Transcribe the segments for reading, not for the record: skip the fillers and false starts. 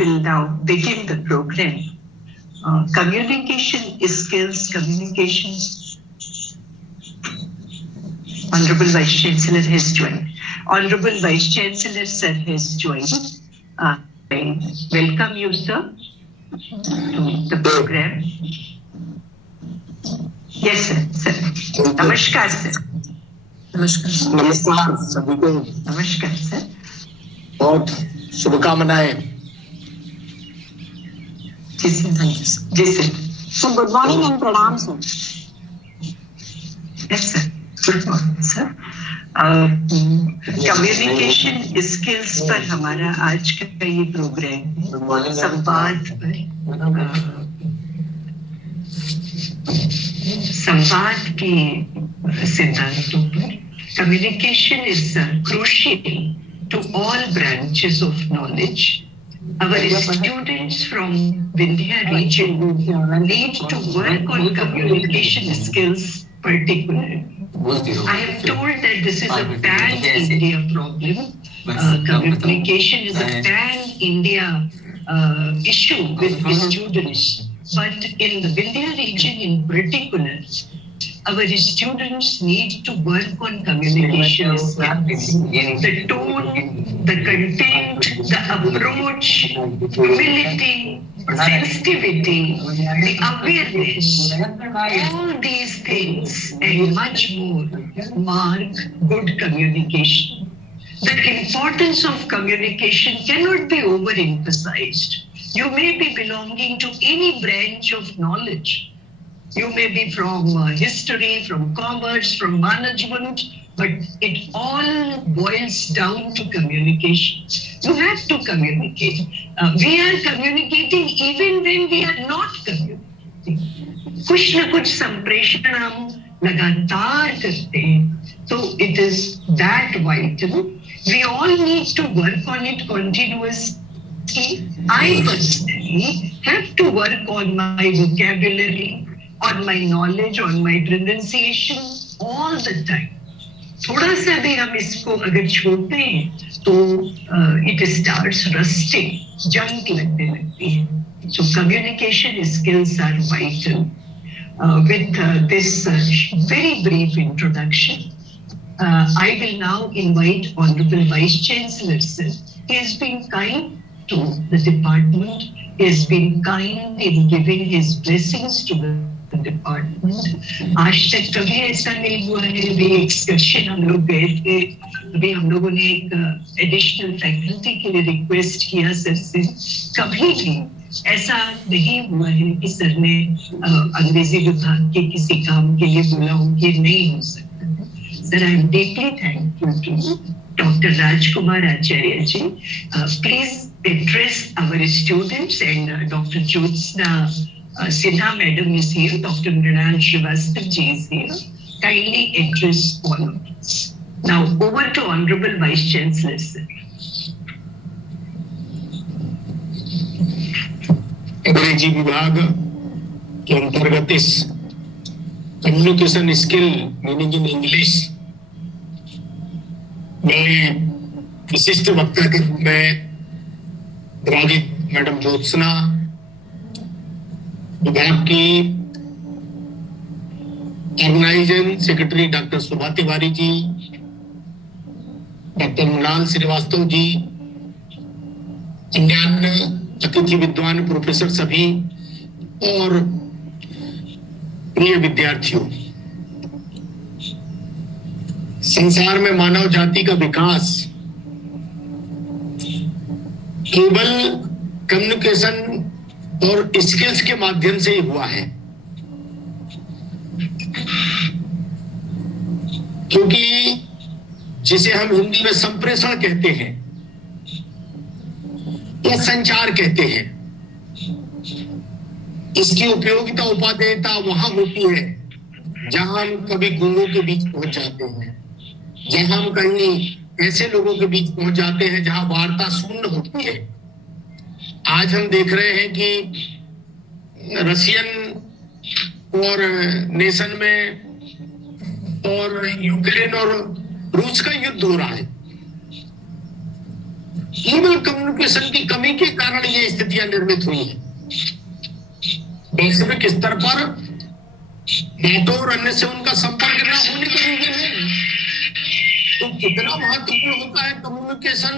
will now begin the program. Communication skills, communication. Honorable Vice Chancellor has joined. Honorable Vice Chancellor Sir has joined. I welcome you, sir, to the program. Yes, sir. Namaskar, sir. नमस्कार सभी को। नमस्कार sir. बहुत शुभकामनाएं। जी sir, thank you sir. जी sir. Sir good morning and प्रणाम sir. Yes sir, good morning sir. Communication skills पर हमारा आज का ये प्रोग्राम है, संवाद के सिद्धांतों पर। Communication is crucial to all branches of knowledge. Our students from Vindhya region need to work on communication skills particularly. I am told that this is a pan-India problem. Communication is a pan-India issue with students. But in the Vindhya region in particular, our students need to work on communication skills. The tone, the content, the approach, humility, sensitivity, the awareness, all these things and much more mark good communication. The importance of communication cannot be overemphasized. You may be belonging to any branch of knowledge. You may be from history, from commerce, from management, but it all boils down to communication. You have to communicate. We are communicating even when we are not communicating. कुछ न कुछ संप्रेषण हम लगातार करते हैं. So it is that vital. We all need to work on it continuously. I personally have to work on my vocabulary, on my knowledge, on my pronunciation all the time. थोड़ा सा भी हम इसको अगर छोड़ते हैं तो it starts rusting, junk लगने लगती है. So communication skills are vital. With this very brief introduction, I will now invite Honorable Vice Chancellor sir. He has been kind to the department. He has been kind in giving his blessings to the department. आज तक कभी ऐसा नहीं हुआ है. अभी excursion हम लोग गए थे, अभी हम लोगों ने एक एडिशनल फैकल्टी के लिए रिक्वेस्ट किया सर से. कभी भी ऐसा नहीं हुआ है कि सर ने अंग्रेजी विभाग के किसी काम के लिए बोला हो. ये नहीं हो सकता. Sir I am deeply thankful to doctor Rajkumar Acharya ji. Please address our students and doctor Jyotsna SINHA madam is here, Dr. MNNNIT Srivastava is here. Kindly address all of us. Now over to Honorable Vice Chancellor sir. अंग्रेजी विभाग के अंतर्गत इस communication skill meaning in English में विशिष्ट वक्ता के रूप में विराजित मैडम ज्योत्सना, विभाग की ऑर्गेनाइजिंग सेक्रेटरी डॉक्टर सुभा तिवारी जी, डॉक्टर मृणाल श्रीवास्तव जी, अन्य अतिथि विद्वान प्रोफेसर सभी और प्रिय विद्यार्थियों, संसार में मानव जाति का विकास केवल कम्युनिकेशन और स्किल्स के माध्यम से ही हुआ है. क्योंकि जिसे हम हिंदी में संप्रेषण कहते हैं या संचार कहते हैं, इसकी उपयोगिता उपादेयता वहां होती है जहां हम कभी गुरुओं के बीच पहुंच जाते हैं, जहां हम कहीं ऐसे लोगों के बीच पहुंच जाते हैं जहां वार्ता शून्य होती है. आज हम देख रहे हैं कि रशियन और नेशन में और यूक्रेन और रूस का युद्ध हो रहा है. केवल कम्युनिकेशन की कमी के कारण ये स्थितियां निर्मित हुई हैं। वैश्विक स्तर पर नेटो और अन्य से उनका संपर्क न होने का रीजन है। तो कितना महत्वपूर्ण होता है कम्युनिकेशन,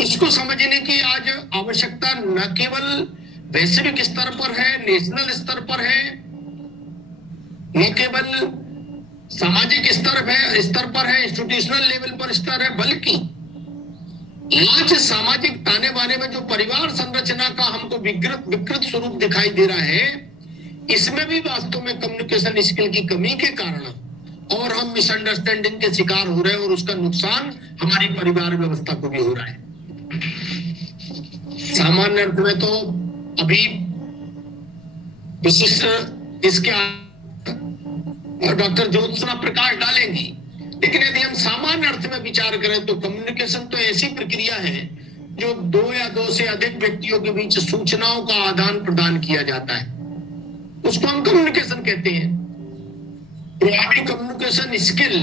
इसको समझने की आज आवश्यकता न केवल वैश्विक स्तर पर है, नेशनल स्तर पर है, न केवल सामाजिक स्तर पर है, इंस्टीट्यूशनल लेवल पर स्तर है, बल्कि आज सामाजिक ताने बाने में जो परिवार संरचना का हमको विकृत स्वरूप दिखाई दे रहा है, इसमें भी वास्तव में कम्युनिकेशन स्किल की कमी के कारण और हम मिसअंडरस्टैंडिंग के शिकार हो रहे हैं और उसका नुकसान हमारी परिवार व्यवस्था को भी हो रहा है। सामान्य अर्थ में तो अभी विशिष्ट इसके डॉक्टर ज्योत्सना प्रकाश डालेंगी, लेकिन यदि हम सामान्य अर्थ में विचार करें तो कम्युनिकेशन तो ऐसी प्रक्रिया है जो दो या दो से अधिक व्यक्तियों के बीच सूचनाओं का आदान प्रदान किया जाता है, उसको हम कम्युनिकेशन कहते हैं। प्रभावी कम्युनिकेशन स्किल,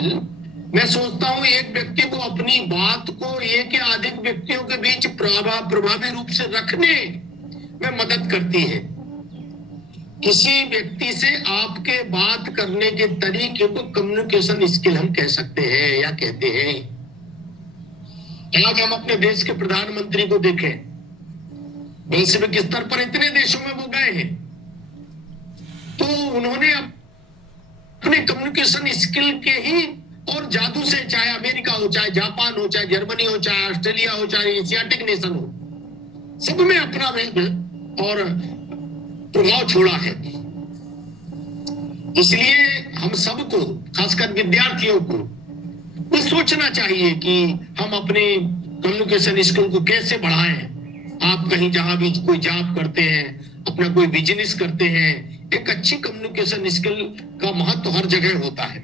मैं सोचता हूं, एक व्यक्ति को अपनी बात को एक या अधिक व्यक्तियों के बीच प्रभावी रूप से रखने में मदद करती है। किसी व्यक्ति से आपके बात करने के तरीके को कम्युनिकेशन स्किल हम कह सकते हैं या कहते हैं। आज हम अपने देश के प्रधानमंत्री को देखें, वैश्विक स्तर पर इतने देशों में वो गए हैं, तो उन्होंने अपने कम्युनिकेशन स्किल के ही और जादू से, चाहे अमेरिका हो, चाहे जापान हो, चाहे जर्मनी हो, चाहे ऑस्ट्रेलिया हो, चाहे एशियाटिक नेशन हो, सब में अपना और प्रभाव छोड़ा है। इसलिए हम सबको, खासकर विद्यार्थियों को, ये सोचना चाहिए कि हम अपने कम्युनिकेशन स्किल को कैसे बढ़ाएं। आप कहीं जहां भी कोई जॉब करते हैं, अपना कोई बिजनेस करते हैं, एक अच्छी कम्युनिकेशन स्किल का महत्व हर जगह होता है,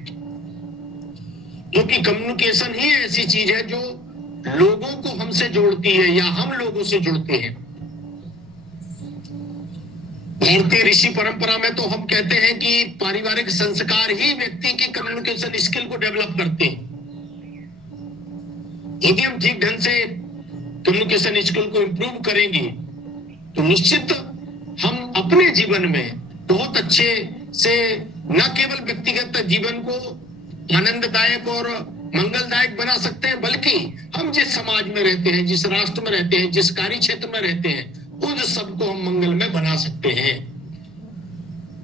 क्योंकि कम्युनिकेशन ही ऐसी चीज है जो लोगों को हमसे जोड़ती है या हम लोगों से जुड़ते हैं। भारतीय ऋषि परंपरा में तो हम कहते हैं कि पारिवारिक संस्कार ही व्यक्ति की कम्युनिकेशन स्किल को डेवलप करते हैं। यदि हम ठीक ढंग से कम्युनिकेशन स्किल को इंप्रूव करेंगे तो निश्चित हम अपने जीवन में बहुत अच्छे से न केवल व्यक्तिगत जीवन को आनंददायक और मंगलदायक बना सकते हैं, बल्कि हम जिस समाज में रहते हैं, जिस राष्ट्र में रहते हैं, जिस कार्य क्षेत्र में रहते हैं, उन सबको हम मंगलमय बना सकते हैं।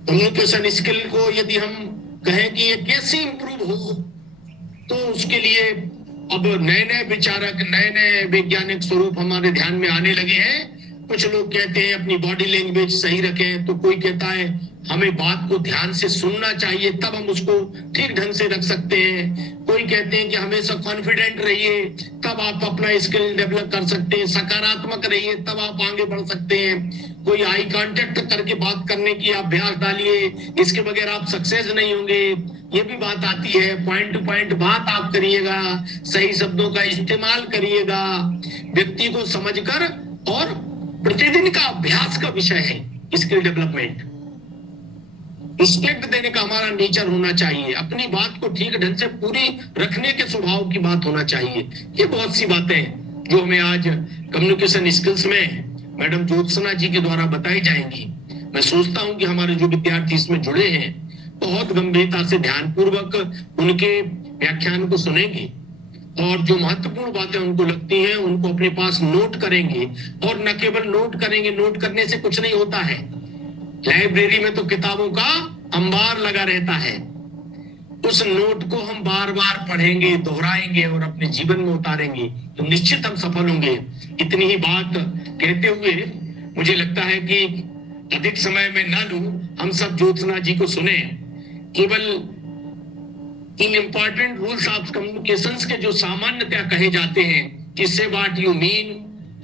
कम्युनिकेशन स्किल को यदि हम कहें कि ये कैसे इंप्रूव हो, तो उसके लिए अब नए नए विचारक, नए नए वैज्ञानिक स्वरूप हमारे ध्यान में आने लगे हैं। कुछ लोग कहते हैं अपनी बॉडी लैंग्वेज सही रखें, तो कोई कहता है हमें बात को ध्यान से सुनना चाहिए, तब हम उसको ठीक ढंग से रख सकते हैं। कोई कहते हैं कि हमेशा कॉन्फिडेंट रहिए, तब आप अपना स्किल डेवलप कर सकते हैं। सकारात्मक रहिए, तब आप आगे बढ़ सकते हैं। कोई आई कांटेक्ट करके बात करने की अभ्यास डालिए, इसके बगैर आप सक्सेस नहीं होंगे, ये भी बात आती है। पॉइंट टू पॉइंट बात आप करिएगा, सही शब्दों का इस्तेमाल करिएगा, व्यक्ति को समझकर, और प्रतिदिन का अभ्यास का विषय है स्किल डेवलपमेंट। रिस्पेक्ट देने का हमारा नेचर होना चाहिए, अपनी बात को ठीक ढंग से पूरी रखने के स्वभाव की बात होना चाहिए। ये बहुत सी बातें जो हमें आज कम्युनिकेशन स्किल्स में मैडम ज्योत्सना जी के द्वारा बताई जाएंगी। मैं सोचता हूं कि हमारे जो विद्यार्थी इसमें जुड़े हैं बहुत गंभीरता से ध्यानपूर्वक उनके व्याख्यान को सुनेंगे और जो महत्वपूर्ण बातें उनको लगती हैं उनको अपने पास नोट करेंगे। और न केवल नोट करेंगे, नोट करने से कुछ नहीं होता है। लाइब्रेरी में तो किताबों का अंबार लगा रहता है, उस नोट को हम बार बार पढ़ेंगे, दोहराएंगे और अपने जीवन में उतारेंगे तो निश्चित हम सफल होंगे। इतनी ही बात कहते हुए मुझे लगता है कि अधिक समय में न लूं, हम सब ज्योत्सना जी को सुने। केवल इन इंपॉर्टेंट रूल्स ऑफ कम्युनिकेशंस के जो सामान्यतः कहे जाते हैं कि से what you mean,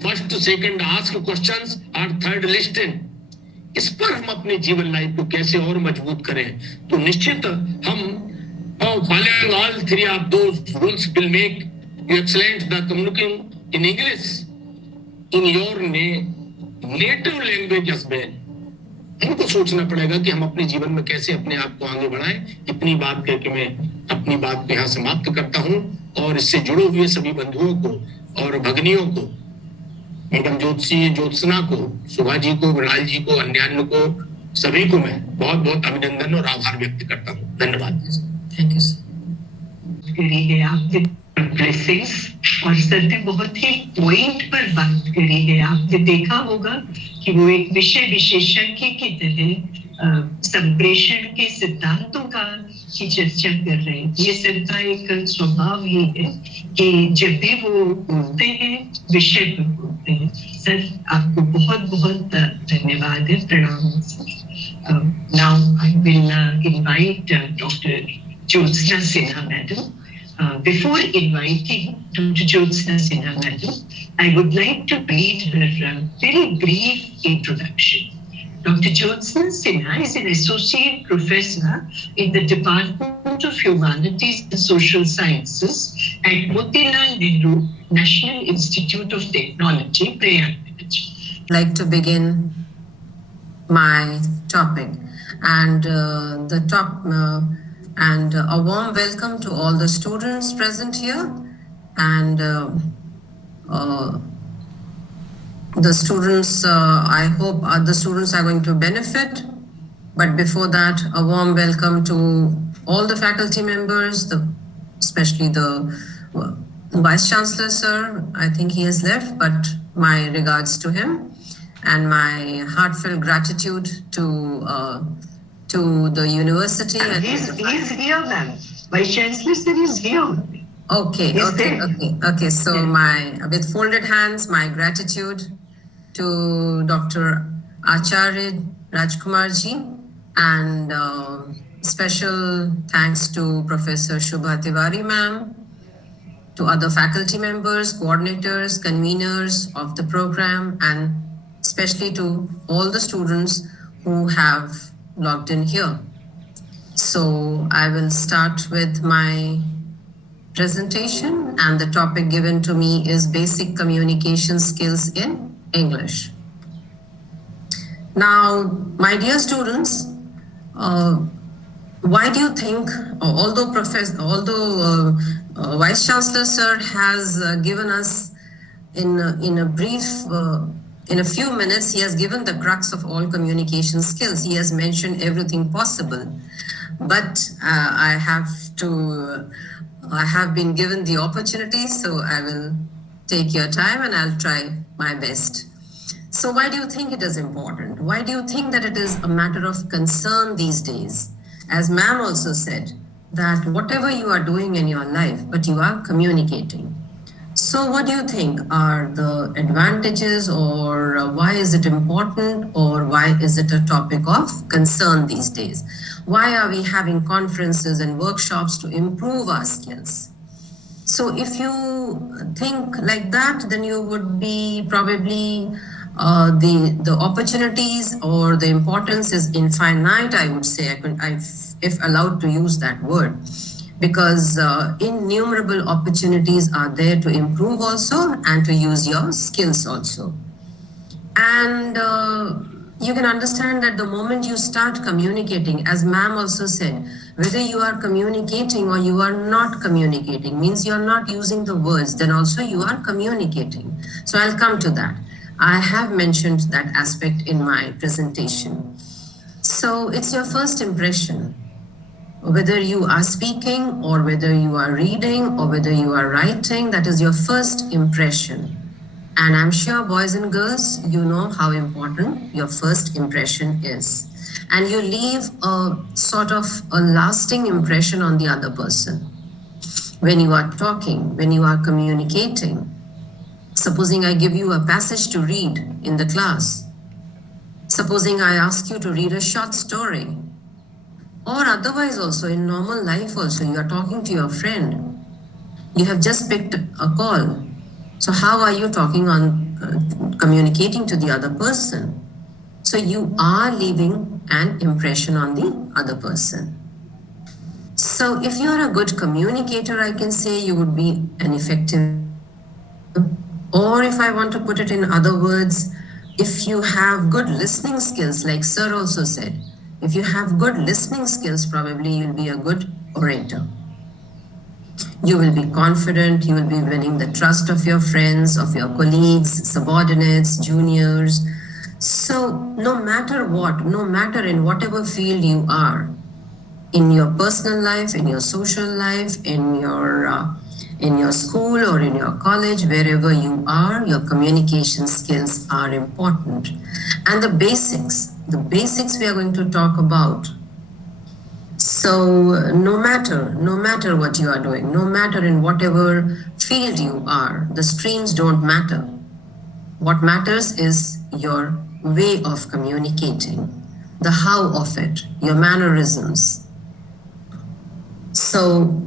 first second ask questions और थर्ड लिस्टन, इस पर हम अपने जीवन लाइफ को कैसे और मजबूत करें तो निश्चित हम following all three of those rules will make you excellent the communicating in English in your native language as well। हमको सोचना पड़ेगा कि हम अपने जीवन में कैसे अपने आप को आगे बढ़ाएं। इतनी बात करके मैं अपनी बात को यहाँ समाप्त करता हूँ और इससे जुड़े हुए सभी बंधुओं को और भगिनियों को मैडम ज्योत्सना को, सुभा जी को, मृणाल जी को, अन्यान्य को, सभी को मैं बहुत बहुत अभिनंदन और आभार व्यक्त करता हूँ। धन्यवाद। Thank you sir. करी है आपने ब्लेसिंग्स, और सर ने बहुत ही पॉइंट पर बात करी है। आपने देखा होगा कि वो एक विषय विशेषज्ञ की तरह संप्रेषण के सिद्धांतों की चर्चा कर रहे हैं। ये सर का एक स्वभाव ही है कि जब भी वो बोलते हैं विषय पर बोलते हैं। सर आपको बहुत बहुत धन्यवाद है, प्रणाम sir. Now I will invite doctor Jyotsna Sinha madam. Before inviting Dr. JYOTSNA Sinha Madam, I would like to read her very brief introduction. Dr. JYOTSNA Sinha is an associate professor in the Department of Humanities and Social Sciences at Motilal Nehru National Institute of Technology, PRAYAGRAJ. I'd like to begin my topic, and a warm welcome to all the students present here, and the students, I hope the students are going to benefit. But before that, a warm welcome to all the faculty members, especially the Vice Chancellor, sir. I think he has left, but my regards to him, and my heartfelt gratitude to the university. He's here, ma'am. Vice Chancellor sir is here. Okay. So with folded hands, my gratitude to Dr. Acharya Rajkumar ji, and special thanks to Professor Shubha Tiwari ma'am, to other faculty members, coordinators, conveners of the program, and especially to all the students who have logged in here. So I will start with my presentation, and the topic given to me is basic communication skills in English. Now, my dear students, why do you think, although Vice Chancellor sir has given us in a brief, in a few minutes, he has given the crux of all communication skills. He has mentioned everything possible, but I have been given the opportunity, so I will take your time and I'll try my best. So why do you think it is important? Why do you think that it is a matter of concern these days? As ma'am also said, that whatever you are doing in your life, but you are communicating. So what do you think are the advantages, or why is it important, or why is it a topic of concern these days? Why are we having conferences and workshops to improve our skills? So if you think like that, then you would be probably the opportunities or the importance is infinite, I would say, if allowed to use that word, because innumerable opportunities are there to improve also and to use your skills also. And you can understand that the moment you start communicating, as ma'am also said, whether you are communicating or you are not communicating, means you are not using the words, then also you are communicating. So I'll come to that. I have mentioned that aspect in my presentation. So it's your first impression. Whether you are speaking or whether you are reading or whether you are writing, that is your first impression. And I'm sure boys and girls, you know how important your first impression is. And you leave a sort of a lasting impression on the other person. When you are talking, when you are communicating, supposing I give you a passage to read in the class, supposing I ask you to read a short story, or otherwise also in normal life also, you are talking to your friend, you have just picked a call. So how are you talking on communicating to the other person? So you are leaving an impression on the other person. So if you are a good communicator, I can say you would be an effective, or if I want to put it in other words, if you have good listening skills, like sir also said, if you have good listening skills, probably you'll be a good orator. You will be confident, you will be winning the trust of your friends, of your colleagues, subordinates, juniors. So no matter what, no matter in whatever field you are, in your personal life, in your social life, in your school or in your college, wherever you are, your communication skills are important. And the basics we are going to talk about. So no matter what you are doing, no matter in whatever field you are, the streams don't matter. What matters is your way of communicating, the how of it, your mannerisms. So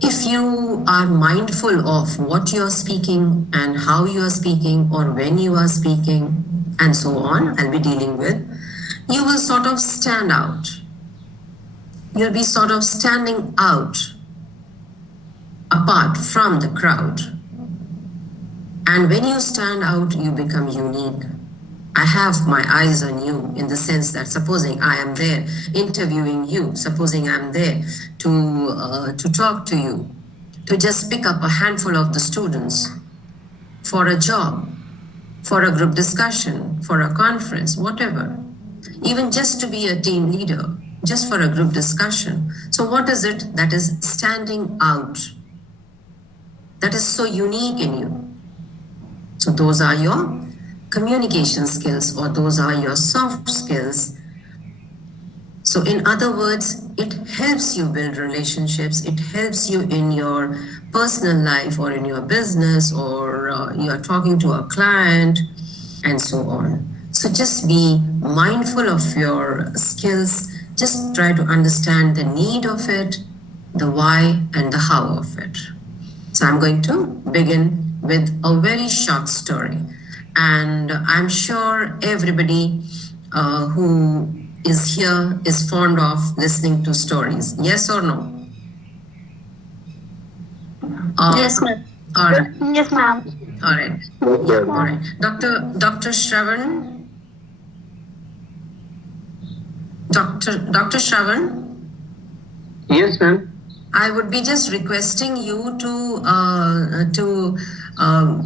if you are mindful of what you are speaking and how you are speaking or when you are speaking and so on, I'll be dealing with, you will sort of stand out. You'll be sort of standing out apart from the crowd. And when you stand out, you become unique. I have my eyes on you in the sense that supposing I am there interviewing you, supposing I'm there to talk to you, to just pick up a handful of the students for a job, for a group discussion, for a conference, whatever, even just to be a team leader, just for a group discussion. So what is it that is standing out? That is so unique in you. So those are your communication skills, or those are your soft skills. So in other words, it helps you build relationships. It helps you in your personal life or in your business, or you are talking to a client and so on. So just be mindful of your skills. Just try to understand the need of it, the why and the how of it. So I'm going to begin with a very short story. And I'm sure everybody who is here is fond of listening to stories. Yes or no? Yes, ma'am. All right. Yes, ma'am. All right. All right. Dr. Shravan. Dr. Shravan. Yes, ma'am. I would be just requesting you to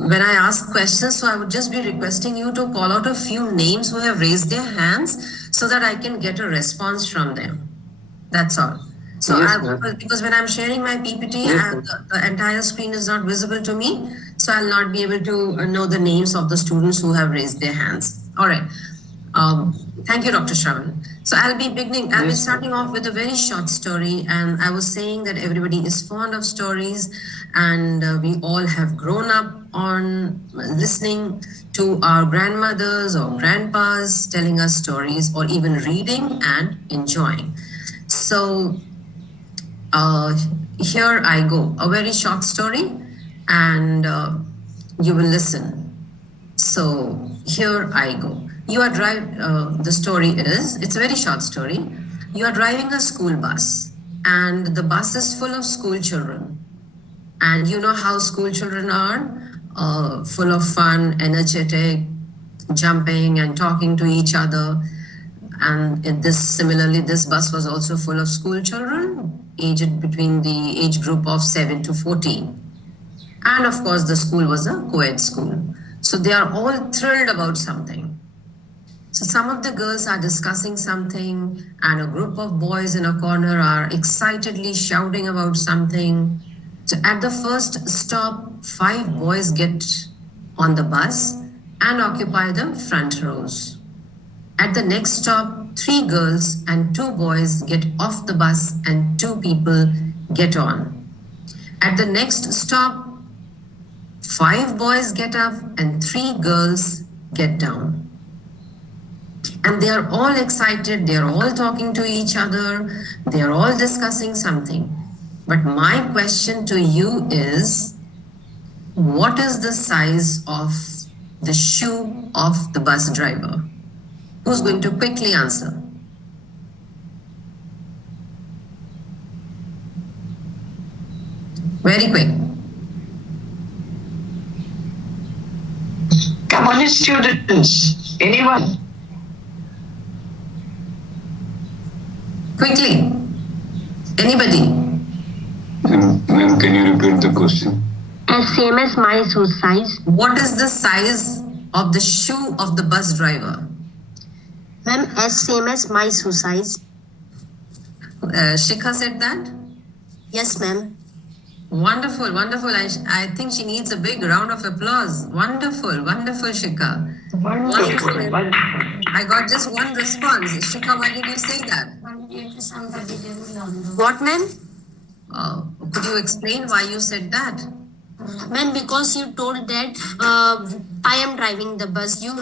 when I ask questions, so I would just be requesting you to call out a few names who have raised their hands so that I can get a response from them. That's all. So Yes, because when I'm sharing my PPT, the entire screen is not visible to me, so I'll not be able to know the names of the students who have raised their hands. All right. Thank you, Dr. Shravan. So I'll be starting off with a very short story. And I was saying that everybody is fond of stories, and we all have grown up on listening to our grandmothers or grandpas telling us stories, or even reading and enjoying. So here I go, a very short story, and you will listen. So here I go. You are the story is, it's a very short story. You are driving a school bus, and the bus is full of school children. And you know how school children are, full of fun, energetic, jumping and talking to each other. And similarly, this bus was also full of school children, aged between the age group of 7 to 14. And of course, the school was a co-ed school. So they are all thrilled about something. So some of the girls are discussing something, and a group of boys in a corner are excitedly shouting about something. So at the first stop, 5 boys get on the bus and occupy the front rows. At the next stop, 3 girls and 2 boys get off the bus, and 2 people get on. At the next stop, 5 boys get up and 3 girls get down. And they are all excited, they are all talking to each other, they are all discussing something. But my question to you is, what is the size of the shoe of the bus driver? Who's going to quickly answer? Very quick. Come on, students. Anyone? Quickly. Anybody? Ma'am, can you repeat the question? As same as my shoe size. What is the size of the shoe of the bus driver? Ma'am, as same as my shoe size. Shikha said that? Yes, ma'am. Wonderful, wonderful. I think she needs a big round of applause. Wonderful, wonderful, Shikha. Wonderful, wonderful. I got just one response. Shikha, why did you say that? What, ma'am? Could you explain why you said that? Ma'am, because you told that I am driving the bus. You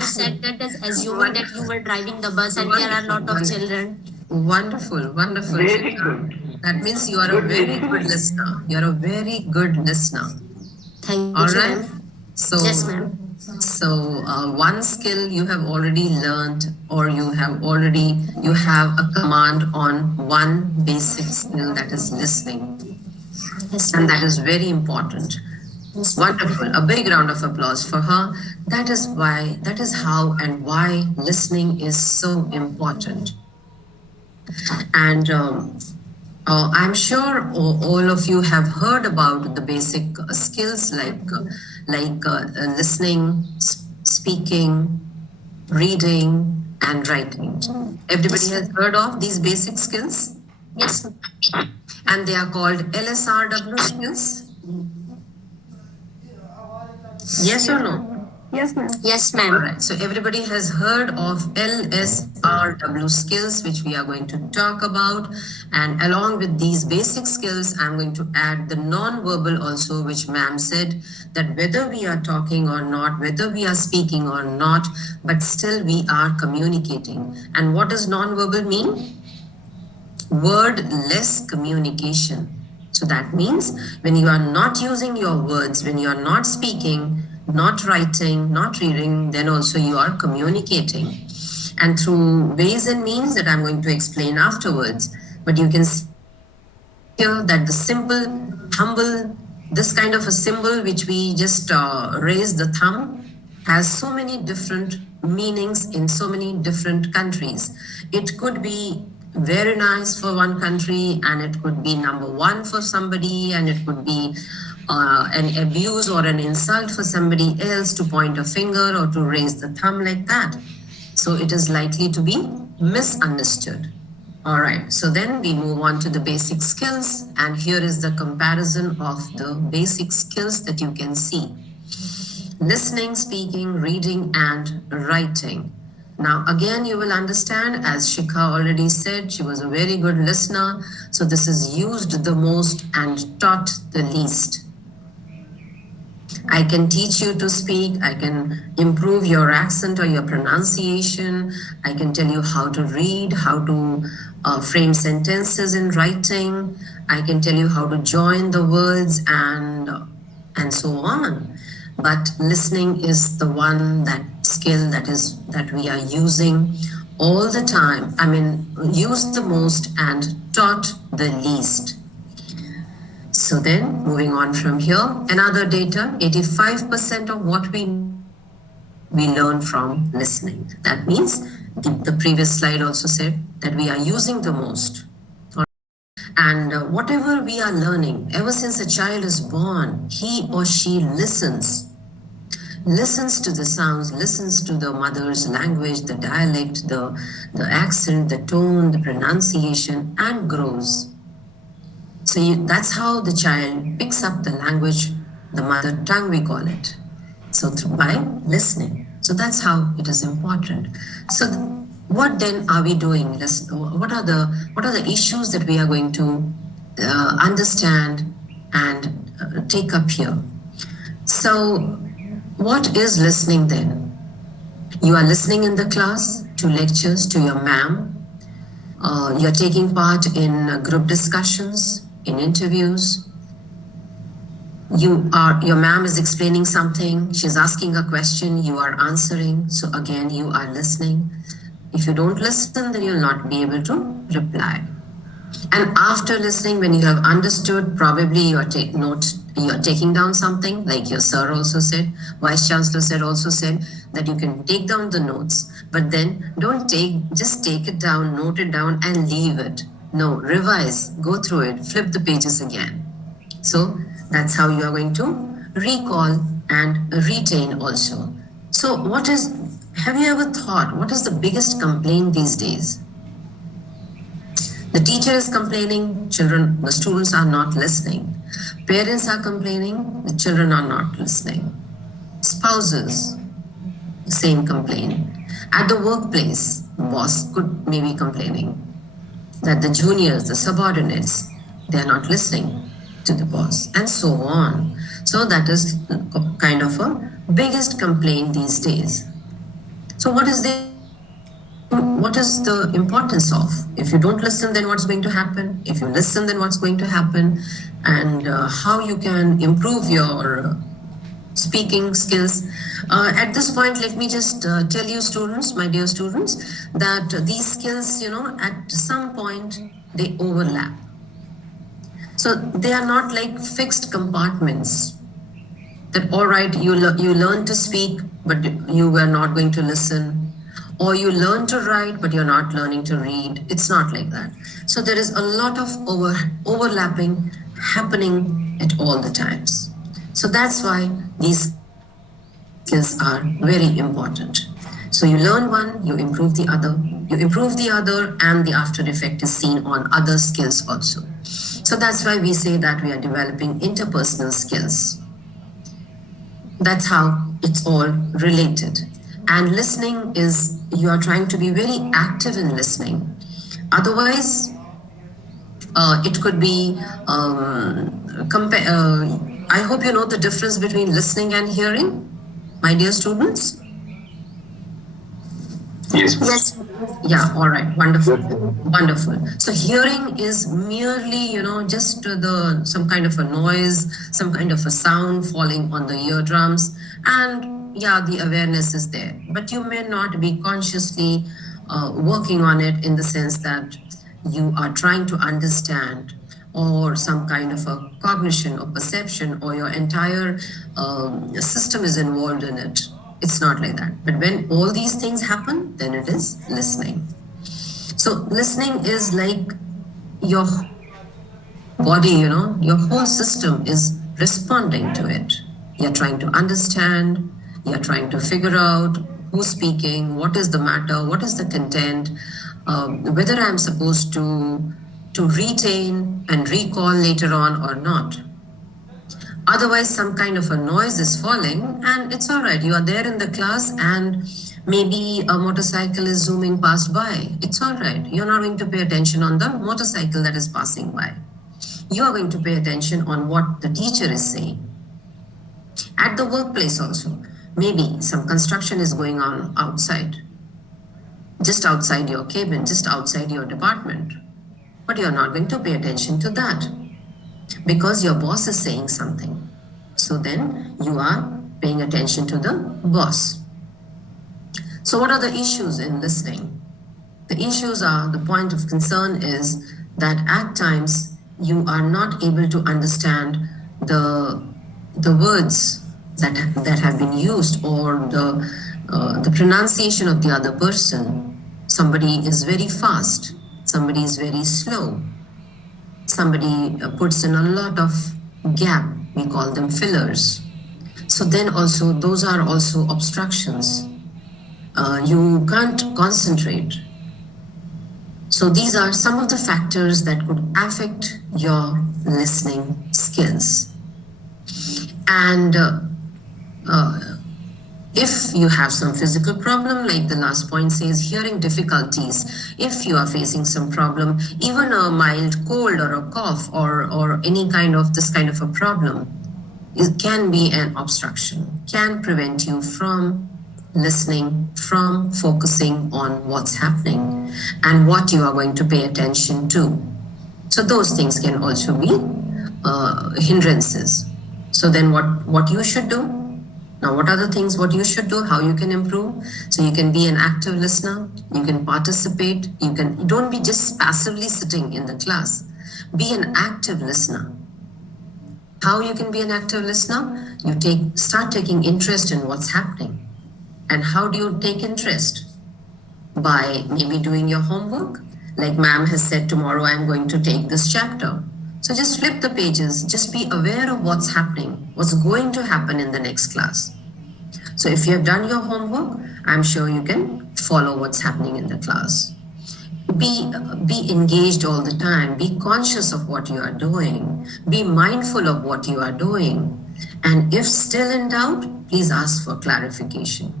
said that as assuming that you were driving the bus and there are a lot of children. Wonderful, wonderful. Very Shikha. good. That means you are a very good listener. You are a very good listener. Thank All you, right. ma'am. So, Yes, ma'am. so one skill you have already learned, or you have a command on one basic skill, that is listening, Yes, and ma'am. that is very important. Wonderful. A big round of applause for her. That is how and why listening is so important. And I'm sure all of you have heard about the basic skills like listening, speaking, reading, and writing. Everybody has heard of these basic skills, Yes, ma'am. and they are called LSRW skills. Yes or no? Yes, ma'am. Yes, All ma'am. right, so everybody has heard of LSRW skills, which we are going to talk about. And along with these basic skills, I'm going to add the non-verbal also, which ma'am said that whether we are talking or not, whether we are speaking or not, but still we are communicating. And what does non-verbal mean? Wordless communication. So that means when you are not using your words, when you are not speaking, not writing, not reading, then also you are communicating. And through ways and means that I'm going to explain afterwards. But you can see here that the simple, humble, this kind of a symbol which we just raise the thumb has so many different meanings in so many different countries. It could be very nice for one country, and it could be number one for somebody, and it could be an abuse or an insult for somebody else, to point a finger or to raise the thumb like that. So it is likely to be misunderstood. All right, so then we move on to the basic skills, and here is the comparison of the basic skills that you can see. Listening, speaking, reading, and writing. Now, again, you will understand, as Shikha already said, she was a very good listener. So this is used the most and taught the least. I can teach you to speak. I can improve your accent or your pronunciation. I can tell you how to read, how to frame sentences in writing. I can tell you how to join the words and so on. But listening is the one skill that we are using all the time. I mean, used the most and taught the least. So then, moving on from here, another data, 85% of what we learn from listening. That means the previous slide also said that we are using the most. And whatever we are learning, ever since a child is born, he or she listens to the sounds, listens to the mother's language, the dialect, the accent, the tone, the pronunciation, and grows. So that's how the child picks up the language, the mother tongue we call it. So by listening. So that's how it is important. So what then are we doing? What are the issues that we are going to understand and take up here? So what is listening then? You are listening in the class, to lectures, to your ma'am. You're taking part in group discussions, in interviews. Your ma'am is explaining something, she's asking a question, you are answering. So again, you are listening. If you don't listen, then you'll not be able to reply. And after listening, when you have understood, probably you're taking down something, like your sir also said, Vice Chancellor also said that you can take down the notes, but then just take it down, note it down, and leave it. No, revise, go through it, flip the pages again. So that's how you are going to recall and retain also. So have you ever thought, what is the biggest complaint these days? The teacher is complaining, the students are not listening. Parents are complaining, the children are not listening. Spouses, same complaint. At the workplace, boss could maybe complaining that the juniors, the subordinates, they are not listening to the boss, and so on. So that is kind of a biggest complaint these days. So what is the importance of? If you don't listen, then what's going to happen? If you listen, then what's going to happen? And how you can improve your speaking skills. At this point, let me just tell you students, my dear students, that these skills, at some point, they overlap. So they are not like fixed compartments that, all right, you learn to speak, but you were not going to listen, or you learn to write, but you're not learning to read. It's not like that. So there is a lot of overlapping happening at all the times. So that's why these skills are very important. So you learn one, you improve the other, and the after effect is seen on other skills also. So that's why we say that we are developing interpersonal skills. That's how it's all related. And listening is, you are trying to be very active in listening. Otherwise, it could be, I hope you know the difference between listening and hearing, my dear students. Yes. Yes. Yeah, all right, wonderful, wonderful. So hearing is merely, just some kind of a noise, some kind of a sound falling on the eardrums, and yeah, the awareness is there. But you may not be consciously working on it in the sense that you are trying to understand, or some kind of a cognition or perception, or your entire system is involved in it. It's not like that. But when all these things happen, then it is listening. So listening is like your body, your whole system is responding to it. You're trying to understand, you're trying to figure out who's speaking, what is the matter, what is the content, whether I'm supposed to retain and recall later on or not. Otherwise, some kind of a noise is falling, and it's all right. You are there in the class and maybe a motorcycle is zooming past by. It's all right. You're not going to pay attention on the motorcycle that is passing by. You are going to pay attention on what the teacher is saying. At the workplace also, maybe some construction is going on outside, just outside your cabin, just outside your department. But you're not going to pay attention to that, because your boss is saying something. So then you are paying attention to the boss. So what are the issues in listening? The issues are, the point of concern is that at times you are not able to understand the words that have been used, or the pronunciation of the other person. Somebody is very fast, somebody is very slow. Somebody puts in a lot of gap, we call them fillers. So then also, those are also obstructions. You can't concentrate. So these are some of the factors that could affect your listening skills. And if you have some physical problem, like the last point says, hearing difficulties, if you are facing some problem, even a mild cold or a cough or any kind of this kind of a problem, it can be an obstruction, can prevent you from listening, from focusing on what's happening and what you are going to pay attention to. So those things can also be hindrances. So then what you should do? Now, what are the things what you should do, how you can improve? So you can be an active listener, you can participate, don't be just passively sitting in the class. Be an active listener. How you can be an active listener? You start taking interest in what's happening. And how do you take interest? By maybe doing your homework, Like ma'am has said, tomorrow I'm going to take this chapter. So just flip the pages, just be aware of what's happening, what's going to happen in the next class. So if you have done your homework, I'm sure you can follow what's happening in the class. Be engaged all the time. Be conscious of what you are doing. Be mindful of what you are doing. And if still in doubt, please ask for clarification.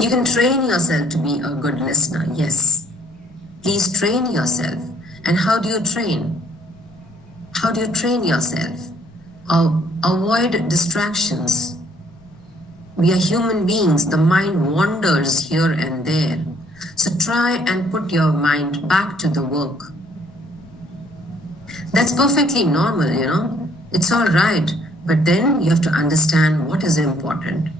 You can train yourself to be a good listener. Yes. Please train yourself. And how do you train? How do you train yourself? Avoid distractions. We are human beings. The mind wanders here and there. So try and put your mind back to the work. That's perfectly normal, you know. It's all right. But then you have to understand what is important.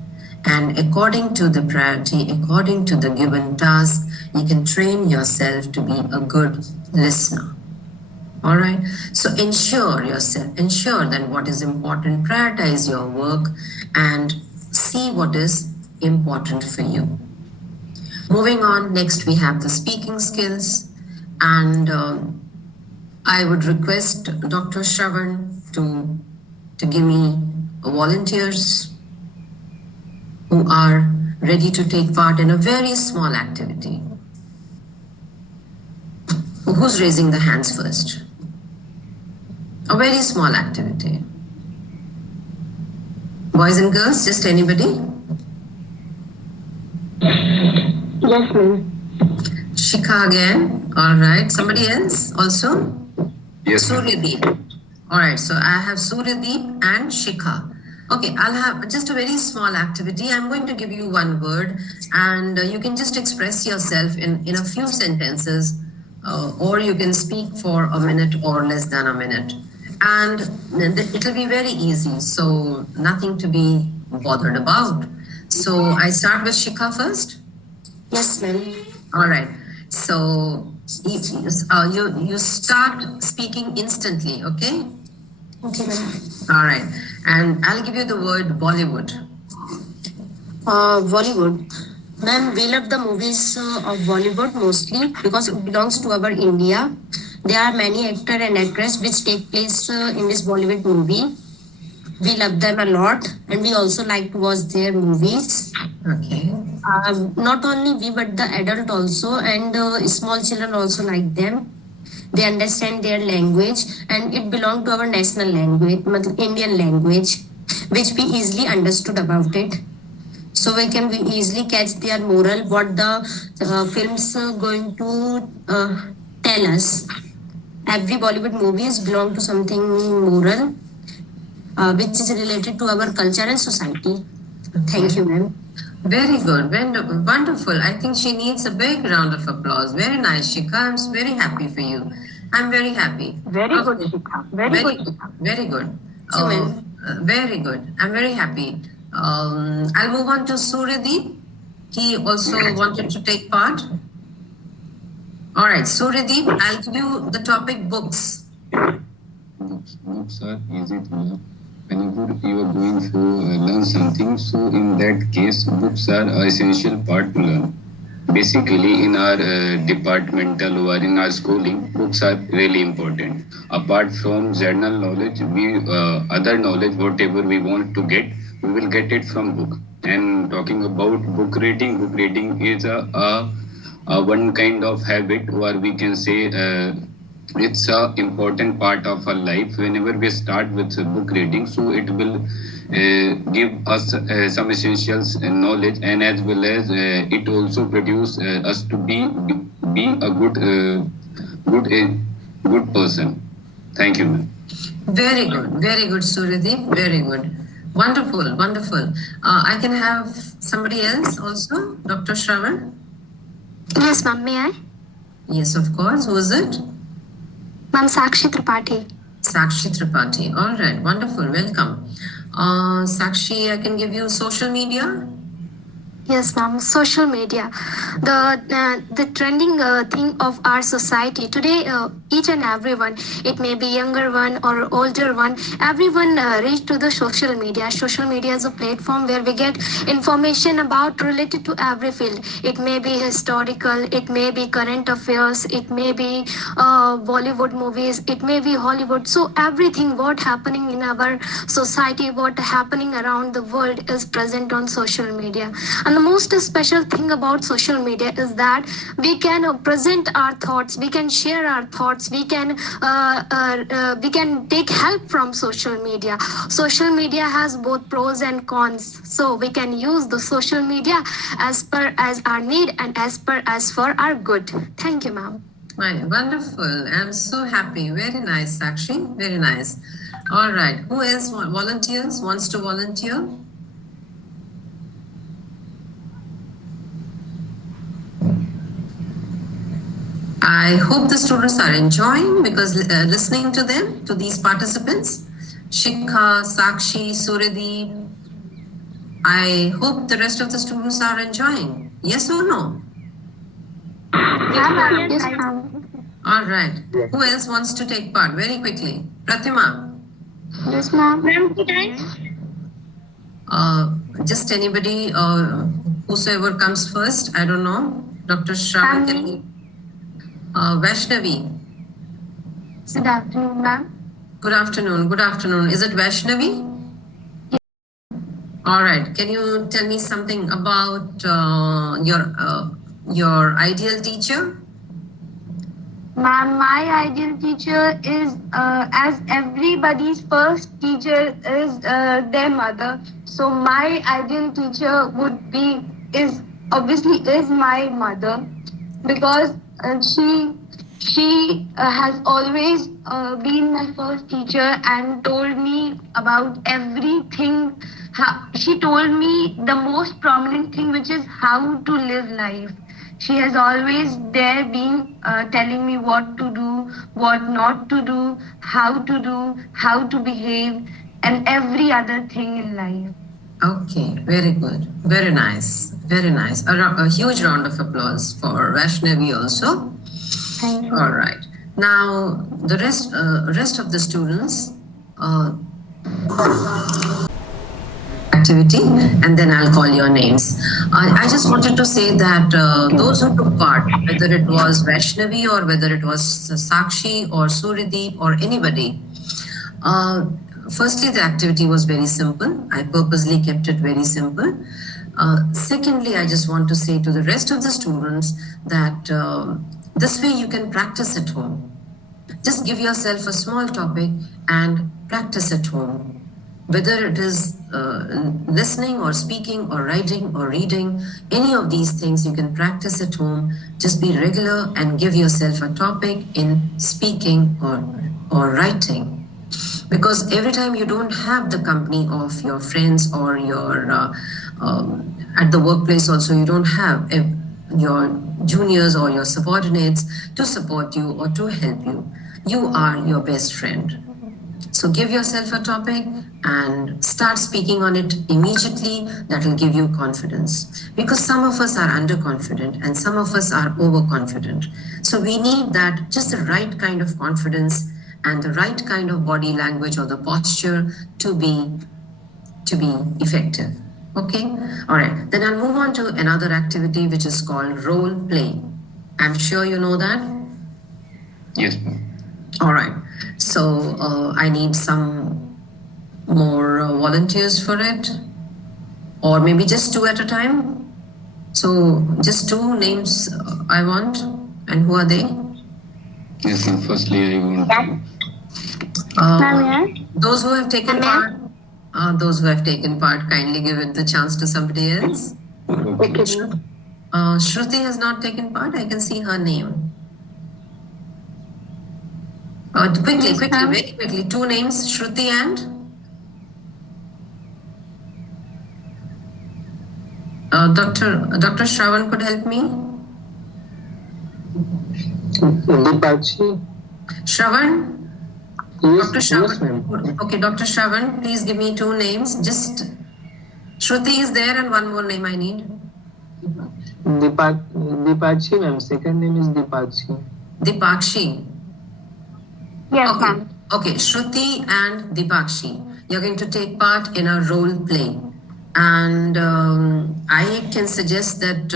And according to the priority, according to the given task, you can train yourself to be a good listener. All right. So ensure that what is important, prioritize your work and see what is important for you. Moving on, next we have the speaking skills, and I would request Dr. Shravan to give me volunteers who are ready to take part in a very small activity. Who's raising the hands first? A very small activity. Boys and girls, just anybody? Yes, ma'am. Shikha again. All right. Somebody else also? Yes, ma'am. Suryadeep. All right. So I have Suryadeep and Shikha. Okay. I'll have just a very small activity. I'm going to give you one word and you can just express yourself in a few sentences or you can speak for a minute or less than a minute. And it'll be very easy. So nothing to be bothered about. So I start with Shikha first. Yes, ma'am. All right. So you start speaking instantly, okay? Okay, ma'am. All right. And I'll give you the word Bollywood. Bollywood. Ma'am, we love the movies of Bollywood mostly because it belongs to our India. There are many actors and actresses which take place in this Bollywood movie. We love them a lot and we also like to watch their movies. Okay. Not only we but the adult also and small children also like them. They understand their language and it belongs to our national language, Indian language, which we easily understood about it. So we easily catch their moral, what the films going to tell us. Every Bollywood movies belong to something moral, which is related to our culture and society. Thank you, ma'am. Very good. Wonderful. I think she needs a big round of applause. Very nice, Shikha. I'm very happy for you. I'm very happy. Very good, Shikha. Very good. Very good. So, ma'am. Very good. I'm very happy. I'll move on to Suryadeep. He also wanted to take part. All right, Suryadeep, I'll give you the topic books. Books are easy to learn. Whenever you are going to learn something, so in that case, books are an essential part to learn. Basically, in our departmental or in our schooling, books are really important. Apart from general knowledge, other knowledge, whatever we want to get, we will get it from book. And talking about book reading is a one kind of habit, or we can say it's an important part of our life. Whenever we start with book reading, so it will give us some essentials and knowledge, and as well as it also produce us to be a good person. Thank you, ma'am. Very good, Suryadeep. Very good. Wonderful. I can have somebody else also, Dr. Shravan. Yes, ma'am. May I? Yes, of course. Who is it? Ma'am, Sakshi Tripathi. Sakshi Tripathi. All right. Wonderful. Welcome. Sakshi, I can give you social media. Yes, ma'am. Social media, the trending thing of our society today. Each and everyone, it may be younger one or older one, everyone reach to the social media. Social media is a platform where we get information about related to every field. It may be historical, it may be current affairs, it may be Bollywood movies, it may be Hollywood. So everything what happening in our society, what happening around the world is present on social media. And the most special thing about social media is that we can present our thoughts, we can share our thoughts, we can take help from social media. Social media has both pros and cons, so we can use the social media as per as our need and as per as for our good. Thank you, ma'am. Right, wonderful. I'm so happy. Very nice, Sakshi. Very nice. All right. Who else wants to volunteer? I hope the students are enjoying because listening to them, to these participants, Shikha, Sakshi, Suryadeep. I hope the rest of the students are enjoying. Yes or no? Yes, ma'am. All right. Who else wants to take part? Very quickly. Pratima. Yes, ma'am. Just anybody, whosoever comes first. I don't know. Dr. Shravan, can you? Vaishnavi. Good afternoon, ma'am. Good afternoon. Good afternoon. Is it Vaishnavi? Yes. All right. Can you tell me something about your ideal teacher? Ma'am, my ideal teacher is, as everybody's first teacher is their mother. So my ideal teacher would be is my mother, because she has always been my first teacher and told me about everything. She told me the most prominent thing, which is how to live life. She has always there been telling me what to do, what not to do, how to behave, and every other thing in life. Okay, very good. Very nice. Very nice. A huge round of applause for Vaishnavi also. Thank you. All right. Now, the rest of the students, activity, and then I'll call your names. I just wanted to say that those who took part, whether it was Vaishnavi or whether it was Sakshi or Suryadeep or anybody, firstly, the activity was very simple. I purposely kept it very simple. Secondly, I just want to say to the rest of the students that this way you can practice at home. Just give yourself a small topic and practice at home. Whether it is listening or speaking or writing or reading, any of these things you can practice at home. Just be regular and give yourself a topic in speaking or writing. Because every time you don't have the company of your friends or your at the workplace also, you don't have your juniors or your subordinates to support you or to help you. You are your best friend. So give yourself a topic and start speaking on it immediately. That will give you confidence, because some of us are underconfident and some of us are overconfident. So we need that, just the right kind of confidence and the right kind of body language or the posture to be effective. Okay, all right. Then I'll move on to another activity which is called role play. I'm sure you know that. Yes, ma'am. All right. So I need some more volunteers for it, or maybe just 2 at a time. So just 2 names I want, and who are they? Yes, ma'am. Firstly, I want those who have taken part. Those who have taken part, kindly give it the chance to somebody else. Okay. Shruti has not taken part. I can see her name. Quickly, very quickly. 2 names, Shruti and Dr. Shravan could help me. Shravan? Yes, Dr. Shravan. yes, ma'am. Okay, Dr. Shravan, please give me 2 names. Just Shruti is there and one more name I need. Dipakshi ma'am. Second name is Dipakshi. Dipakshi. Yes, Okay. ma'am. Okay, Shruti and Dipakshi, you're going to take part in a role play. And I can suggest that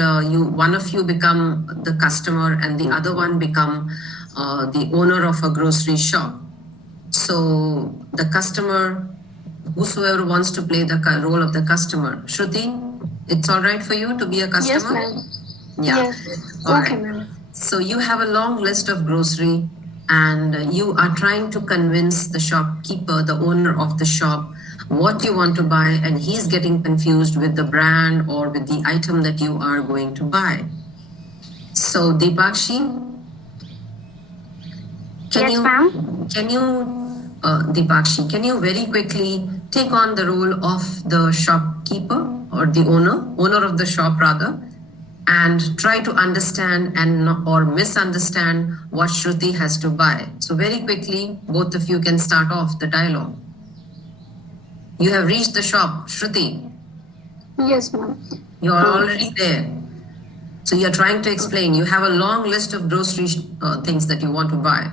one of you become the customer and the other one become the owner of a grocery shop. So the customer, whosoever wants to play the role of the customer, Shruti, it's all right for you to be a customer? Yes, ma'am. Yeah. Yes. All Okay, right. ma'am. So you have a long list of grocery and you are trying to convince the shopkeeper, the owner of the shop, what you want to buy, and he's getting confused with the brand or with the item that you are going to buy. So Dipakshi, Yes, ma'am. Dipakshi, can you very quickly take on the role of the shopkeeper or the owner of the shop rather, and try to understand or misunderstand what Shruti has to buy. So very quickly, both of you can start off the dialogue. You have reached the shop, Shruti. Yes, ma'am. You are already there. So you're trying to explain. You have a long list of grocery things that you want to buy.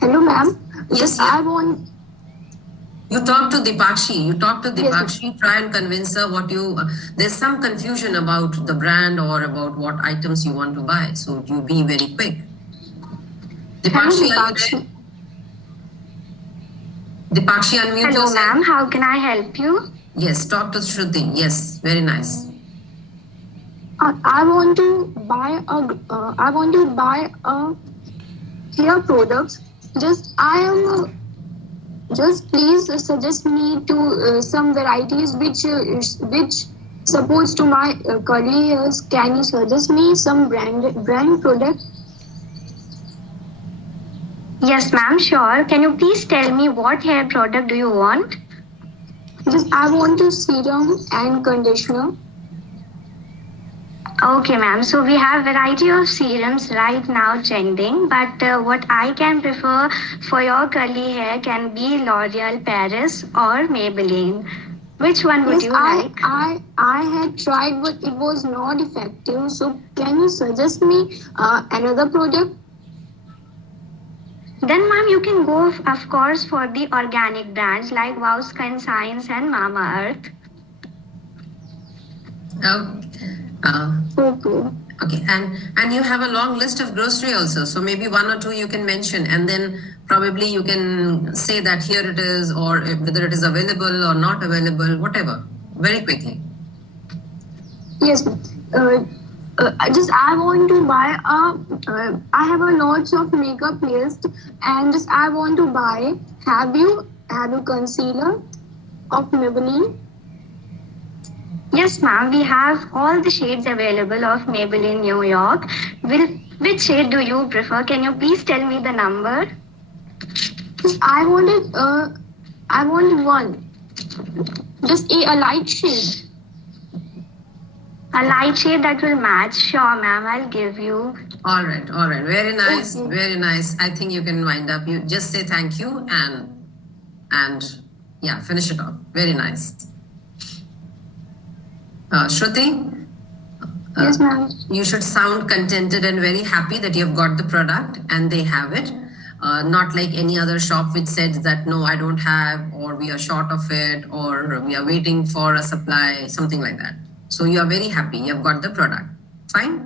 Hello, ma'am. Yes, I want. You talk to Dipakshi. Yes, Try and convince her what you. There's some confusion about the brand or about what items you want to buy. So you be very quick. Dipakshi, Hello, are you there? Dipakshi, unmute Hello, yourself. ma'am. How can I help you? Yes, talk to Shruti. Yes, very nice. I want to buy a hair products. Just please suggest me to some varieties which supports to my curly hairs. Can you suggest me some brand product? Yes, ma'am. Sure. Can you please tell me what hair product do you want? Just I want a serum and conditioner. Okay, ma'am. So we have variety of serums right now trending, but what I can prefer for your curly hair can be L'Oreal Paris or Maybelline. Which one would you like? I had tried, but it was not effective. So can you suggest me another product? Then, ma'am, you can go, of course, for the organic brands like Wow Skin Science and Mamaearth. Okay, and you have a long list of grocery also. So maybe one or two you can mention, and then probably you can say that here it is, or whether it is available or not available, whatever. Very quickly. Yes. I want to buy I have a lots of makeup list, and I want to buy. Have you concealer of Maybelline? Yes, ma'am. We have all the shades available of Maybelline New York. Which shade do you prefer? Can you please tell me the number? I want one. Just a light shade. A light shade that will match. Sure, ma'am. I'll give you. All right. Very nice. Okay. Very nice. I think you can wind up. You just say thank you and yeah, finish it off. Very nice. Shruti? Yes, ma'am. You should sound contented and very happy that you've got the product and they have it. Not like any other shop which said that no, I don't have, or we are short of it, or we are waiting for a supply, something like that. So you are very happy. You've got the product. Fine?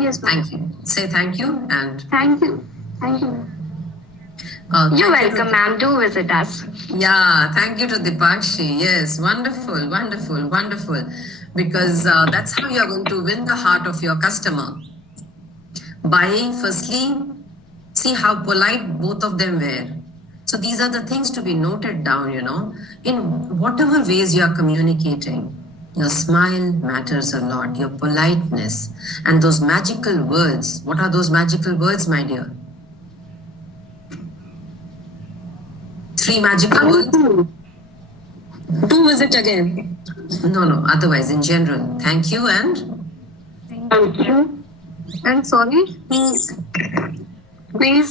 Yes, ma'am. Thank you. Say thank you and... Thank you. You're welcome, ma'am. Do visit us. Yeah, thank you to Dipakshi. Yes, wonderful. Because that's how you're going to win the heart of your customer. By firstly, see how polite both of them were. So these are the things to be noted down, in whatever ways you are communicating. Your smile matters a lot, your politeness, and those magical words. What are those magical words, my dear? 3 magical words? Do visit again. No, otherwise in general. Thank you and? Thank you. And sorry? Please.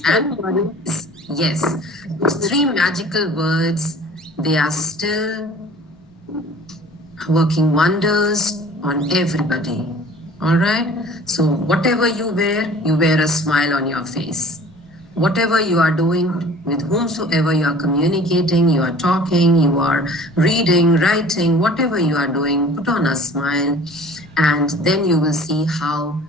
And, yes. Those 3 magical words, they are still working wonders on everybody. All right? So whatever you wear a smile on your face. Whatever you are doing, with whomsoever you are communicating, you are talking, you are reading, writing, whatever you are doing, put on a smile, and then you will see how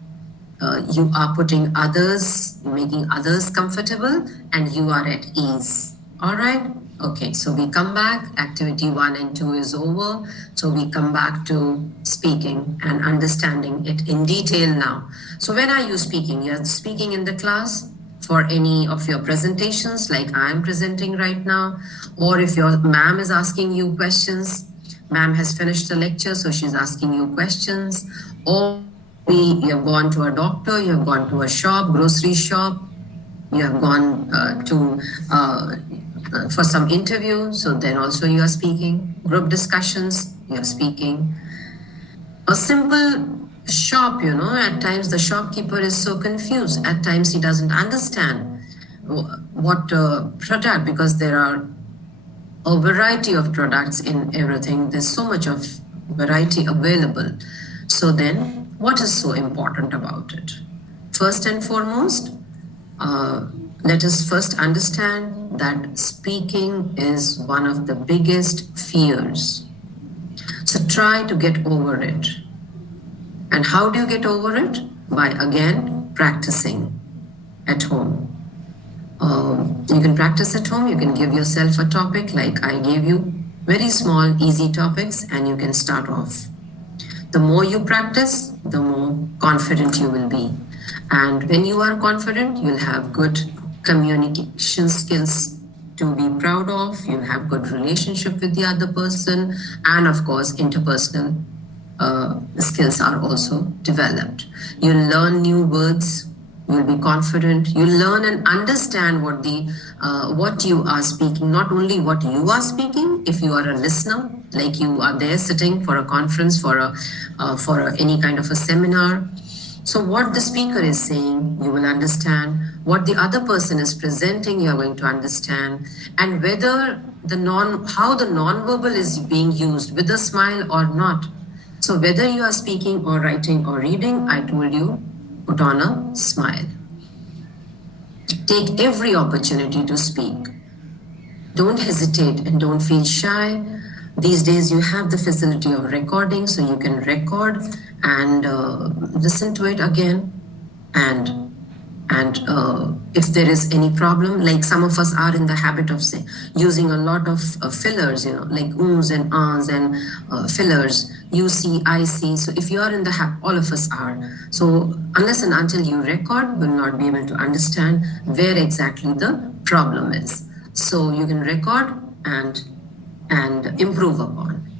you are putting others, making others comfortable, and you are at ease. All right? Okay, so we come back. Activity 1 and 2 is over. So we come back to speaking and understanding it in detail now. So when are you speaking? You're speaking in the class for any of your presentations like I'm presenting right now, or if your ma'am is asking you questions, ma'am has finished the lecture, so she's asking you questions, or you have gone to a doctor, you have gone to a shop, grocery shop, you have gone for some interview, so then also you are speaking. Group discussions, you are speaking. A simple shop, at times the shopkeeper is so confused. At times he doesn't understand what product, because there are a variety of products in everything. There's so much of variety available. So then, what is so important about it? First and foremost, let us first understand that speaking is one of the biggest fears. So try to get over it. And how do you get over it? By, again, practicing at home. You can practice at home. You can give yourself a topic like I gave you, very small, easy topics, and you can start off. The more you practice, the more confident you will be. And when you are confident, you'll have good communication skills to be proud of. You'll have good relationship with the other person. And of course, interpersonal skills are also developed. You'll learn new words. You'll be confident. You'll learn and understand what you are speaking, not only what you are speaking. If you are a listener, like you are there sitting for a conference, for any kind of a seminar. So what the speaker is saying, you will understand. What the other person is presenting, you are going to understand. And whether how the non-verbal is being used with a smile or not. So whether you are speaking or writing or reading, I told you, put on a smile. Take every opportunity to speak. Don't hesitate and don't feel shy. These days you have the facility of recording, so you can record and listen to it again. And if there is any problem, like some of us are in the habit of using a lot of fillers, like ums and ahs and fillers, you see, I see. So if you are in the habit, all of us are. So unless and until you record, we'll not be able to understand where exactly the problem is. So you can record and improve upon.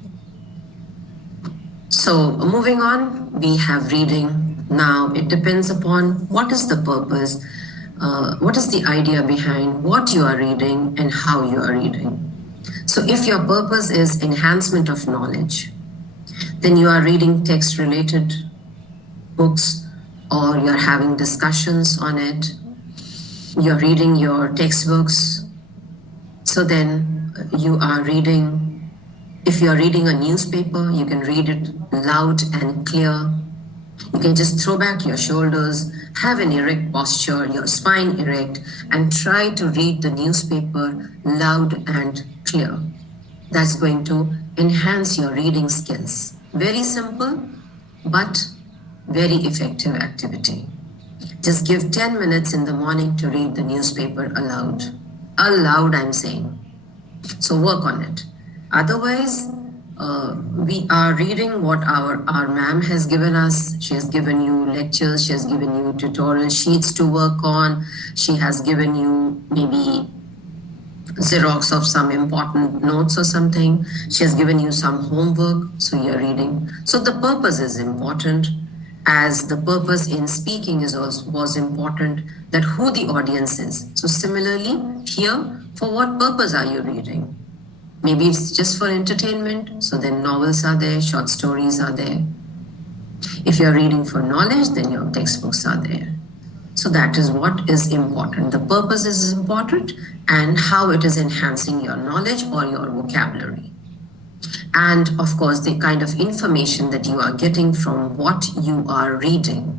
So moving on, we have reading. Now it depends upon what is the purpose, what is the idea behind what you are reading and how you are reading. So if your purpose is enhancement of knowledge, then you are reading text related books, or you're having discussions on it. You're reading your textbooks. So then you are reading, if you're reading a newspaper, you can read it loud and clear. You can just throw back your shoulders, have an erect posture, your spine erect, and try to read the newspaper loud and clear. That's going to enhance your reading skills. Very simple, but very effective activity. Just give 10 minutes in the morning to read the newspaper aloud. Aloud, I'm saying. So work on it. Otherwise, we are reading what our ma'am has given us. She has given you lectures, she has given you tutorial sheets to work on. She has given you maybe Xerox of some important notes or something. She has given you some homework, so you're reading. So the purpose is important, as the purpose in speaking was important, that who the audience is. So similarly, here, for what purpose are you reading? Maybe it's just for entertainment, so then novels are there, short stories are there. If you're reading for knowledge, then your textbooks are there. So that is what is important. The purpose is important and how it is enhancing your knowledge or your vocabulary. And of course, the kind of information that you are getting from what you are reading.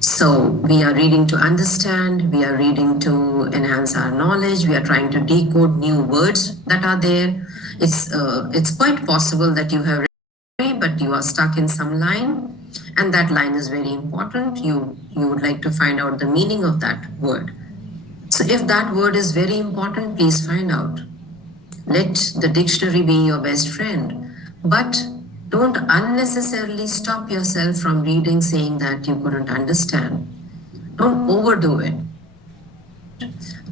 So we are reading to understand, we are reading to enhance our knowledge, we are trying to decode new words that are there. It's quite possible that you have read, but you are stuck in some line, and that line is very important. You would like to find out the meaning of that word. So if that word is very important, please find out. Let the dictionary be your best friend, but don't unnecessarily stop yourself from reading saying that you couldn't understand. Don't overdo it.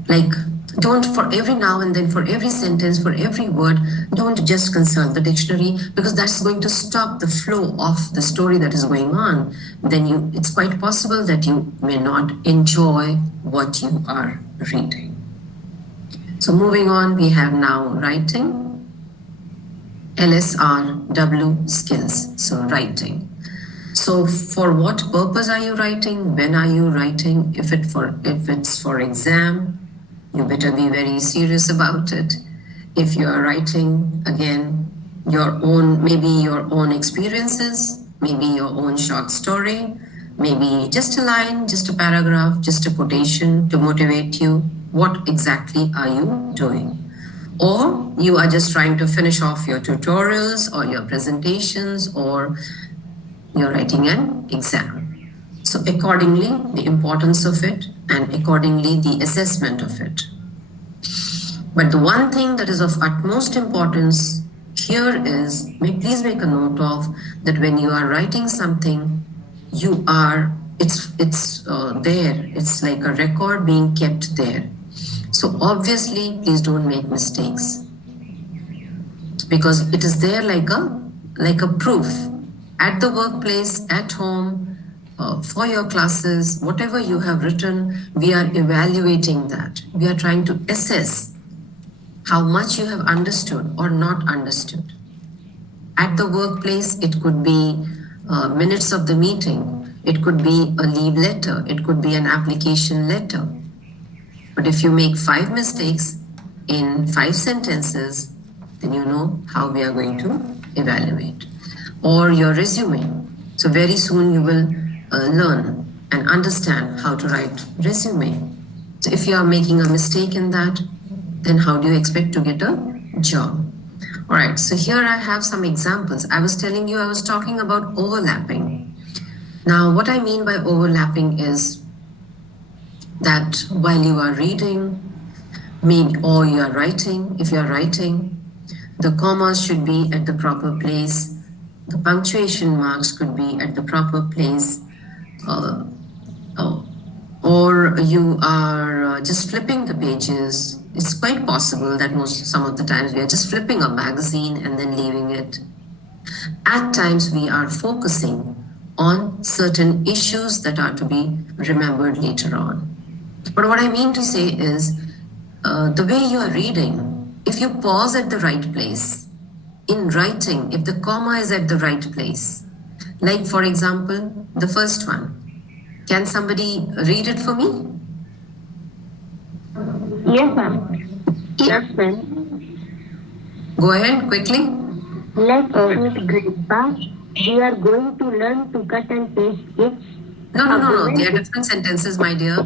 Like, don't for every now and then, for every sentence, for every word, don't just consult the dictionary, because that's going to stop the flow of the story that is going on. Then it's quite possible that you may not enjoy what you are reading. So moving on, we have now writing. LSRW skills, so writing. So for what purpose are you writing? When are you writing? If it's for exam, you better be very serious about it. If you are writing, again, maybe your own experiences, maybe your own short story, maybe just a line, just a paragraph, just a quotation to motivate you. What exactly are you doing? Or you are just trying to finish off your tutorials or your presentations, or you're writing an exam. So accordingly, the importance of it, and accordingly, the assessment of it. But the one thing that is of utmost importance here is, please make a note of that when you are writing something, it's there. It's like a record being kept there. So obviously, please don't make mistakes, because it is there like a proof at the workplace, at home, for your classes, whatever you have written, we are evaluating that. We are trying to assess how much you have understood or not understood. At the workplace, it could be minutes of the meeting. It could be a leave letter. It could be an application letter. But if you make 5 mistakes in 5 sentences, then you know how we are going to evaluate. Or your resume. So very soon you will learn and understand how to write resume. So if you are making a mistake in that, then how do you expect to get a job? All right, so here I have some examples. I was telling you, I was talking about overlapping. Now, what I mean by overlapping is that while you are reading, or you are writing, if you are writing, the commas should be at the proper place, the punctuation marks could be at the proper place, or you are just flipping the pages. It's quite possible that some of the times we are just flipping a magazine and then leaving it. At times we are focusing on certain issues that are to be remembered later on. But what I mean to say is, the way you are reading, if you pause at the right place, in writing, if the comma is at the right place, like for example, the first one, can somebody read it for me? Yes, ma'am. Yes, ma'am. Go ahead, quickly. Let's read Grandpa. We are going to learn to cut and paste it. No. They are different sentences, my dear.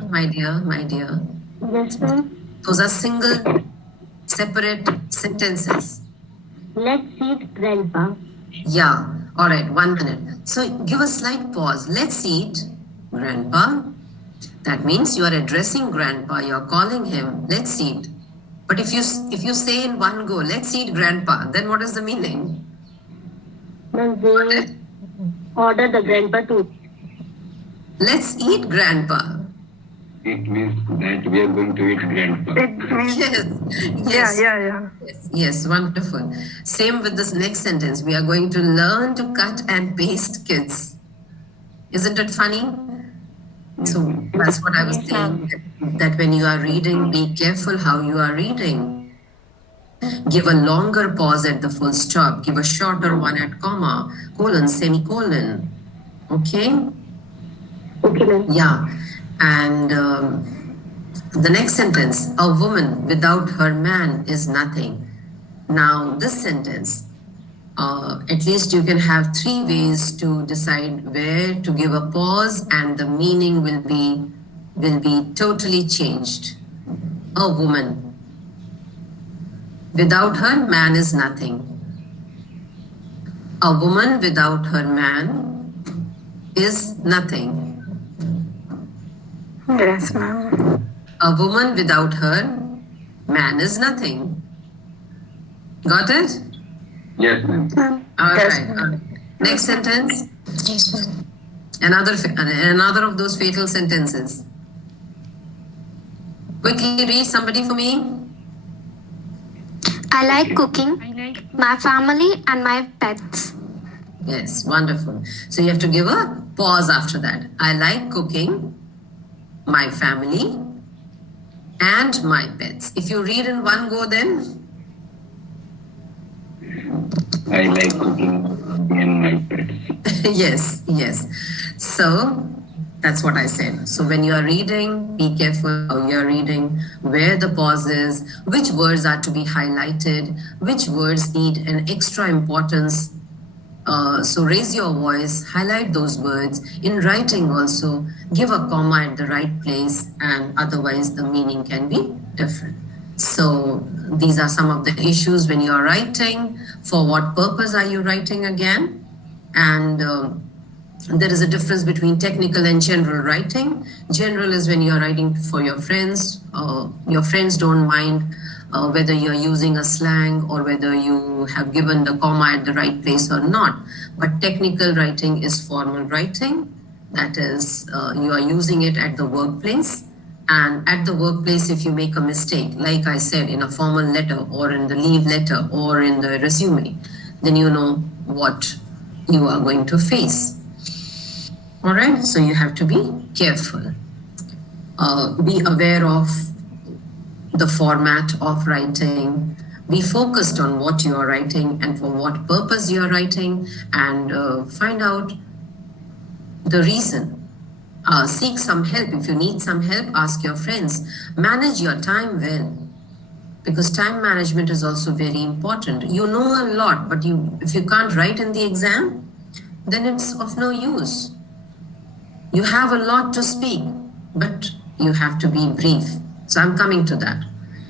Yes, ma'am. Those are single, separate sentences. Let's eat Grandpa. Yeah. All right, 1 minute. So give a slight pause. Let's eat Grandpa. That means you are addressing Grandpa. You are calling him. Let's eat. But if you say in one go, let's eat Grandpa, then what is the meaning? Then they order the Grandpa to. Let's eat Grandpa. It means that we are going to eat Grandpa. Yes, wonderful. Same with this next sentence. We are going to learn to cut and paste, kids. Isn't it funny? So that's what I was saying, that when you are reading, be careful how you are reading. Give a longer pause at the full stop. Give a shorter one at comma, colon, semicolon. Okay? Okay, ma'am. Yeah. And the next sentence, a woman without her man is nothing. Now this sentence, at least you can have 3 ways to decide where to give a pause and the meaning will be totally changed. A woman. Without her, man is nothing. A woman without her man is nothing. Yes, ma'am. A woman without her man is nothing. Got it? Yes, ma'am. All Yes, right. ma'am. Next sentence. Yes, ma'am. Another of those fatal sentences. Quickly read somebody for me. I like cooking, my family and my pets. Yes, wonderful. So you have to give a pause after that. I like cooking, my family, and my pets. If you read in one go, then I like cooking and my pets. yes. So that's what I said. So when you are reading, be careful how you are reading, where the pause is, which words are to be highlighted, which words need an extra importance. So raise your voice, highlight those words. In writing also, give a comma at the right place, and otherwise the meaning can be different. So these are some of the issues when you are writing. For what purpose are you writing again? And there is a difference between technical and general writing. General is when you are writing for your friends. Your friends don't mind whether you're using a slang or whether you have given the comma at the right place or not. But technical writing is formal writing. That is, you are using it at the workplace. And at the workplace, if you make a mistake, like I said, in a formal letter or in the leave letter or in the resume, then you know what you are going to face. All right, so you have to be careful. Be aware of the format of writing. Be focused on what you are writing and for what purpose you are writing, and find out the reason. Seek some help. If you need some help, ask your friends. Manage your time well, because time management is also very important. You know a lot, but if you can't write in the exam, then it's of no use. You have a lot to speak, but you have to be brief. So I'm coming to that.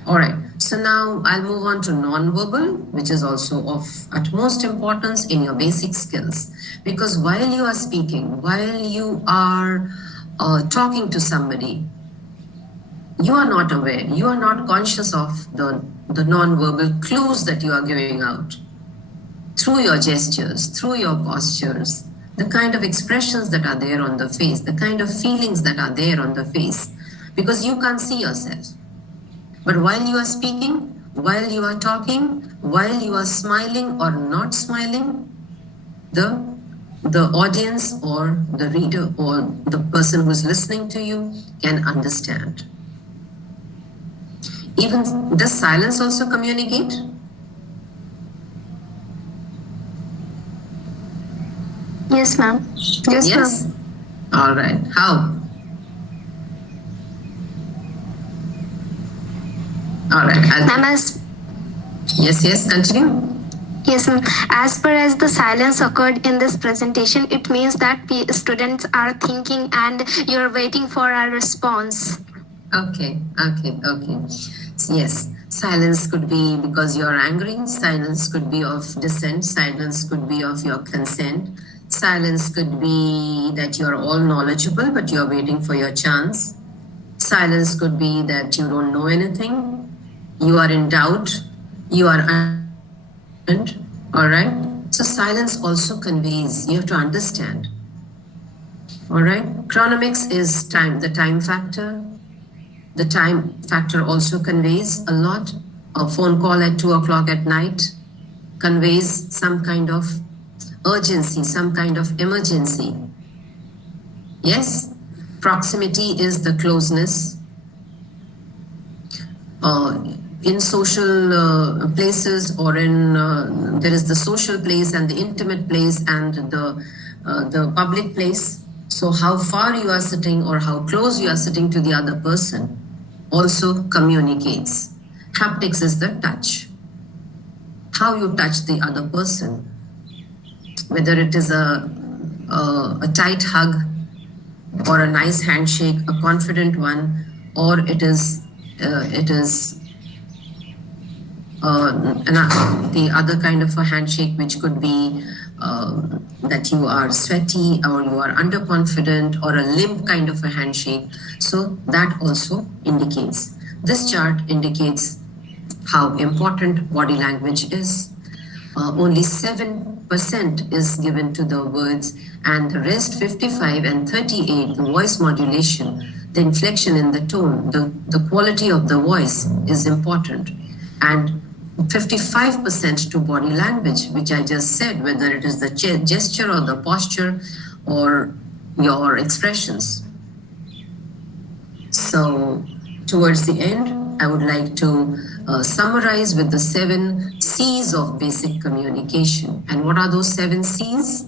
All right. So now I'll move on to non-verbal, which is also of utmost importance in your basic skills. Because while you are speaking, while you are talking to somebody, you are not aware, you are not conscious of the non-verbal clues that you are giving out through your gestures, through your postures, the kind of expressions that are there on the face, the kind of feelings that are there on the face, because you can't see yourself. But while you are speaking, while you are talking, while you are smiling or not smiling, the audience or the reader or the person who's listening to you can understand. Even does silence also communicate? Yes, ma'am. Yes. All right. How? All right. Ma'am, Yes. Continue. yes, ma'am. As per as the silence occurred in this presentation, it means that students are thinking and you're waiting for a response. Okay. Yes. Silence could be because you're angry. Silence could be of dissent. Silence could be of your consent. Silence could be that you're all knowledgeable, but you're waiting for your chance. Silence could be that you don't know anything. You are in doubt. You are all right. So silence also conveys, you have to understand. All right. Chronomics is time, the time factor. The time factor also conveys a lot. A phone call at 2 o'clock at night conveys some kind of urgency, some kind of emergency. Yes. Proximity is the closeness. In social places, or in there is the social place and the intimate place and the public place. So how far you are sitting or how close you are sitting to the other person also communicates. Haptics is the touch. how you touch the other person, whether it is a tight hug or a nice handshake, a confident one, or it is the other kind of a handshake, which could be that you are sweaty or you are underconfident, or a limp kind of a handshake. So that also indicates. This chart indicates how important body language is. Only 7% is given to the words, and the rest 55 and 38, the voice modulation, the inflection in the tone, the quality of the voice is important. And 55% to body language, which I just said, whether it is the gesture or the posture or your expressions. So towards the end, I would like to summarize with the 7 C's of basic communication. And what are those 7 C's?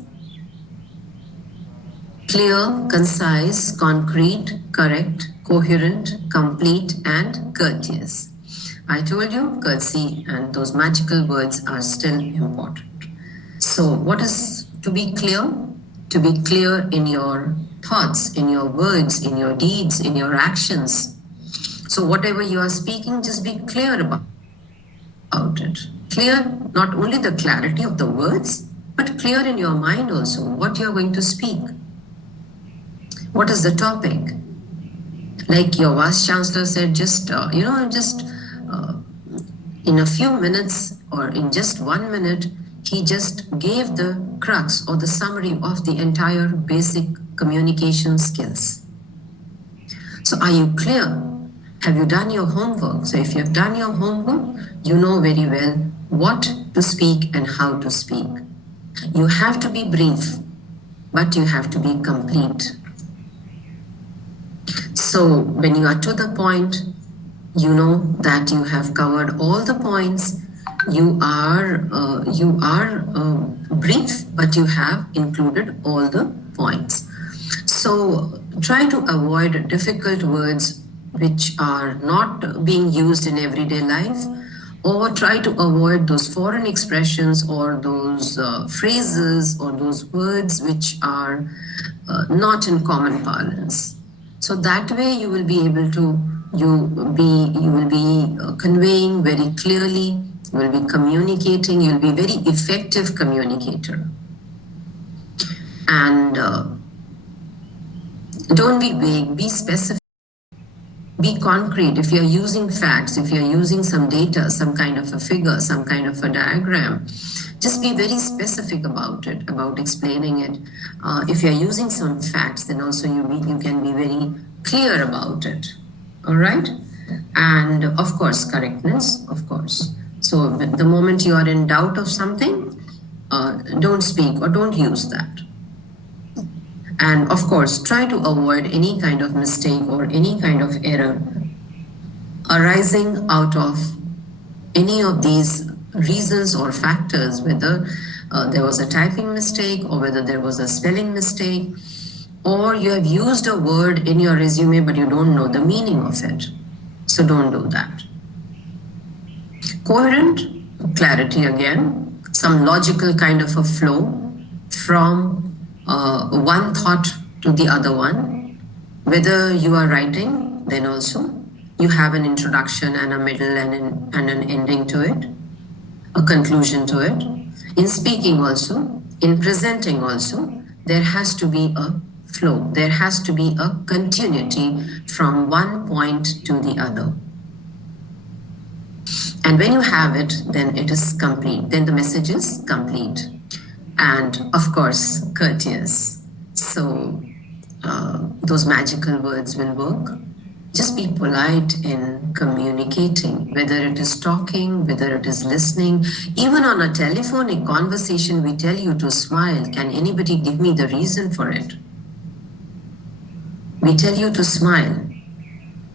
Clear, concise, concrete, correct, coherent, complete, and courteous. I told you courtesy and those magical words are still important. So what is to be clear? To be clear in your thoughts, in your words, in your deeds, in your actions. So whatever you are speaking, just be clear about it. Clear, not only the clarity of the words, but clear in your mind also what you are going to speak. What is the topic? Like your Vice Chancellor said, just in a few minutes or in just 1 minute, he just gave the crux or the summary of the entire basic communication skills. So are you clear? Have you done your homework? So if you have done your homework, you know very well what to speak and how to speak. You have to be brief, but you have to be complete. So when you are to the point, you know that you have covered all the points. You are brief, but you have included all the points. So try to avoid difficult words which are not being used in everyday life, or try to avoid those foreign expressions or those phrases or those words which are not in common parlance. So that way you will be able to you will be conveying very clearly, you will be communicating, you will be very effective communicator. And don't be vague, be specific, be concrete. If you're using facts, if you're using some data, some kind of a figure, some kind of a diagram, just be very specific about it, about explaining it. If you're using some facts, then also you can be very clear about it. All right? And of course, correctness, of course. So the moment you are in doubt of something, don't speak or don't use that. And of course, try to avoid any kind of mistake or any kind of error arising out of any of these reasons or factors, whether there was a typing mistake or whether there was a spelling mistake, or you have used a word in your resume but you don't know the meaning of it. So don't do that. Coherent, clarity again, some logical kind of a flow from one thought to the other one. Whether you are writing, then also you have an introduction and a middle and an ending to it, a conclusion to it. In speaking also, in presenting also, there has to be a flow. There has to be a continuity from one point to the other. And when you have it, then it is complete. Then the message is complete. And of course, courteous. So those magical words will work. Just be polite in communicating, whether it is talking, whether it is listening. Even on a telephonic conversation, we tell you to smile. Can anybody give me the reason for it? We tell you to smile,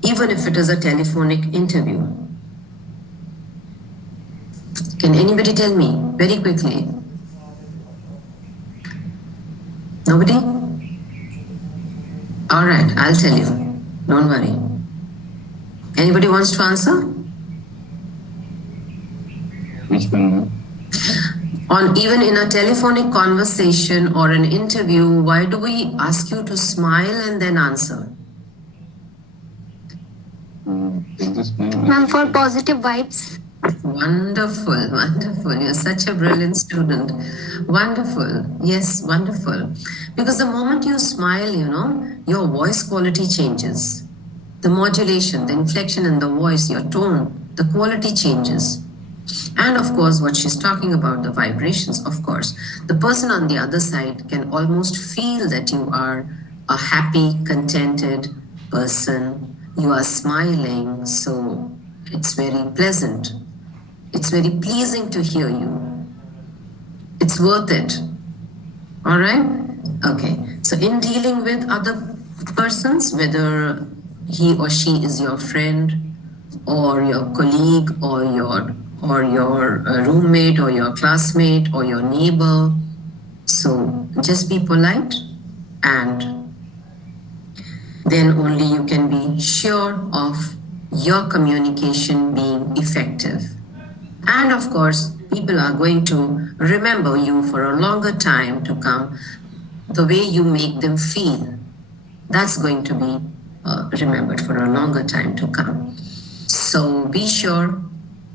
even if it is a telephonic interview. Can anybody tell me very quickly? Nobody? All right, I'll tell you. Don't worry. Anybody wants to answer? Which one? Even in a telephonic conversation or an interview, why do we ask you to smile and then answer? Ma'am, for positive vibes. Wonderful, wonderful. You're such a brilliant student. Wonderful. Yes, wonderful. Because the moment you smile, your voice quality changes. The modulation, the inflection in the voice, your tone, the quality changes. And of course, what she's talking about, the vibrations, of course. The person on the other side can almost feel that you are a happy, contented person. You are smiling, so it's very pleasant. It's very pleasing to hear you. It's worth it. All right? Okay. So in dealing with other persons, whether he or she is your friend or your colleague or your roommate or your classmate or your neighbor, so just be polite, and then only you can be sure of your communication being effective. And of course, people are going to remember you for a longer time to come. The way you make them feel, that's going to be remembered for a longer time to come. So be sure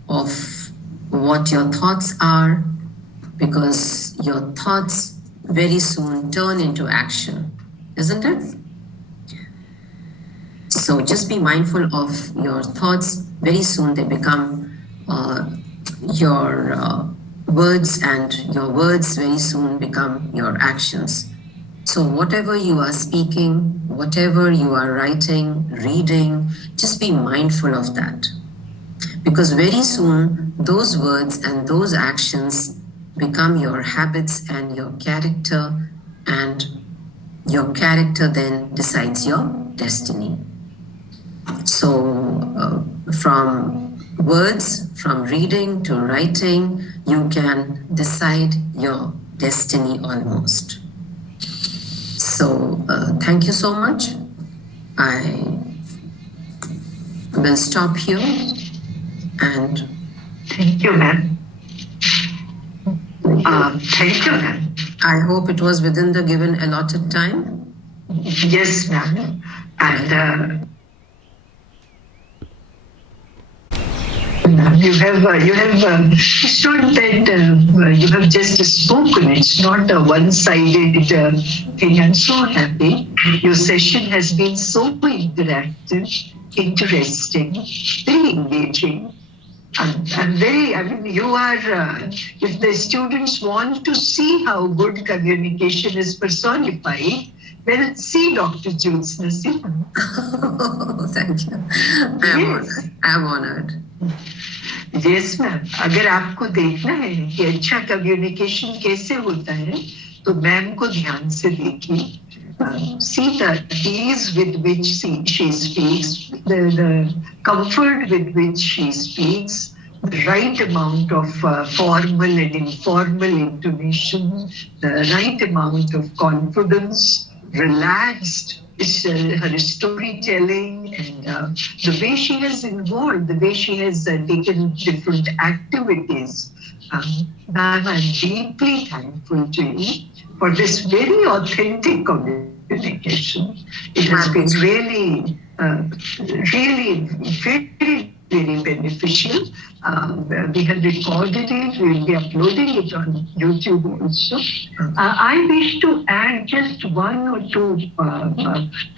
of what your thoughts are, because your thoughts very soon turn into action, isn't it? So just be mindful of your thoughts. Very soon they become your words, and your words very soon become your actions. So whatever you are speaking, whatever you are writing, reading, just be mindful of that. Because very soon those words and those actions become your habits and your character, and your character then decides your destiny. So from words, from reading to writing, you can decide your destiny almost. So thank you so much. I will stop here, and thank you, ma'am. Thank you, ma'am. I hope it was within the given allotted time. Yes, ma'am. And you have it's not that you have just spoken. It's not a one-sided thing. I'm so happy. Your session has been so interactive, interesting, very engaging. You are, if the students want to see how good communication is personified, well, see Dr. JYOTSNA SINHA. Oh, thank you. I'm honored. Yes, ma'am. अगर आपको देखना है कि अच्छा communication कैसे होता है, तो मैम को ध्यान से देखिए. See the ease with which she speaks, the comfort with which she speaks, the right amount of formal and informal intonation, the right amount of confidence, relaxed, her storytelling, and the way she has involved, the way she has taken different activities. Ma'am, I'm deeply thankful to you for this very authentic communication. It has been really, really very, very beneficial. We have recorded it, we will be uploading it on YouTube also. I wish to add just one or two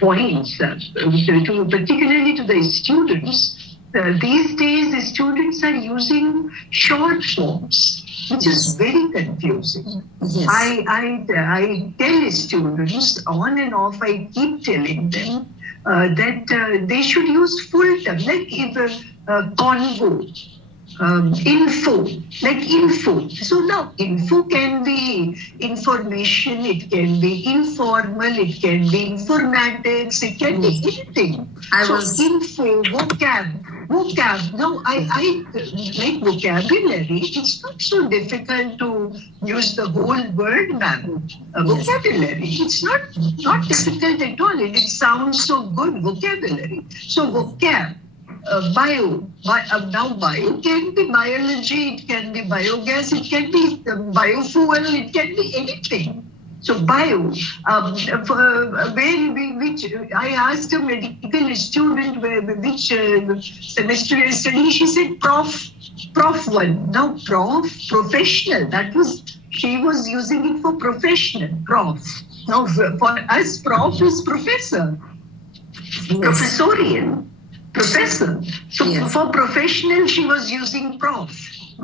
points, particularly to the students. These days, the students are using short forms, which is very confusing. Yes. I tell students on and off, I keep telling them that they should use full term, like convo. Info, like info. So now info can be information, it can be informal, it can be informatics, it can be anything. Info, vocab. Now I like vocabulary. It's not so difficult to use the whole word, ma'am. Vocabulary. It's not difficult at all. It sounds so good. Vocabulary. So vocab. now bio can be biology, it can be biogas, it can be biofuel, it can be anything. So bio, which I asked a medical student which semester you're studying, she said prof 1. Now professional, she was using it for professional, prof. Now for us, prof is professor, professorial, professor. So Yes. for professional, she was using prof.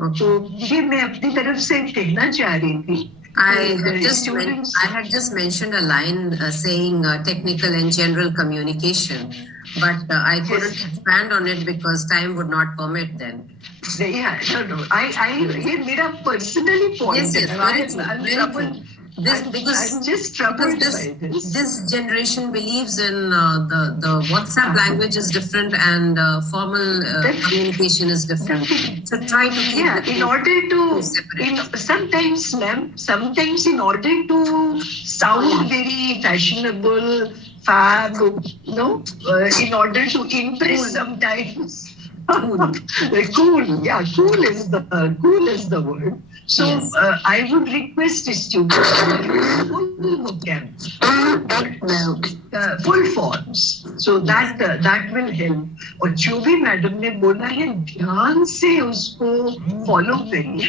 Okay. So ये मैं अपनी तरफ से कहना चाह रही थी. I students. had just mentioned a line saying technical and general communication, but I couldn't expand on it because time would not permit then. Yeah, no. ये मेरा personally point. Yes, very true, I'm very troubled. true. I'm just troubled by this. This generation believes in the WhatsApp language is different and formal communication is different. So try to keep in order to separate. sometimes in order to sound very fashionable, fab, in order to impress sometimes. Cool, yeah, cool is the word. So Yes. I would request the students to use full vocabulary, full forms. So that will help. और जो भी madam ने बोला है ध्यान से उसको follow करिए.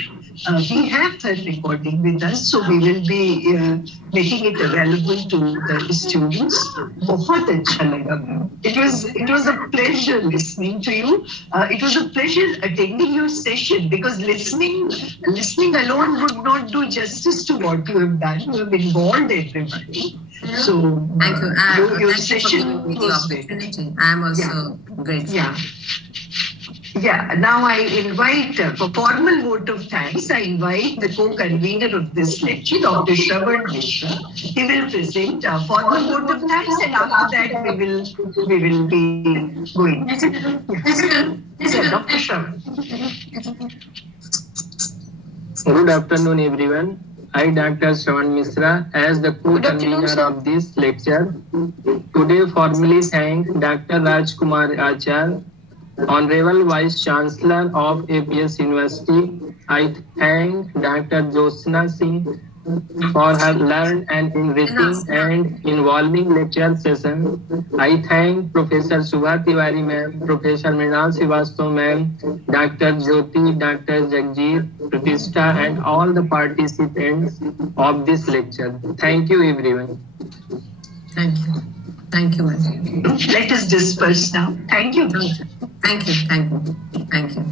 We have her recording with us, so we will be making it available to the students. बहुत अच्छा लगा ma'am. It was a pleasure listening to you. It was a pleasure attending your session because listening alone would not do justice to what you have done. You have involved everybody. So Thank you. your Thank session you for giving me the was very. opportunity. I am also grateful. Yeah, now I invite, for formal vote of thanks, I invite the co-convener of this lecture, Dr. Shravan Mishra. He will present a formal vote of thanks and after that we will be going. Yes, Dr. Shravan. Good afternoon, everyone. I, Dr. Shravan Mishra, as the co-convener of this lecture, today formally thank Dr. Rajkumar Achar, Honorable Vice Chancellor of APS University. I thank Dr. JYOTSNA Singh for her learned and enriching and involving lecture session. I thank Professor Subha Tiwari ma'am, Professor Mrinal Srivastava ma'am, Dr. Jyoti, Dr. Jagjit, Pratishtha and all the participants of this lecture. Thank you everyone. Thank you. Thank you, ma'am. Let us disperse now. Thank you. Thank you. Thank you. Thank you.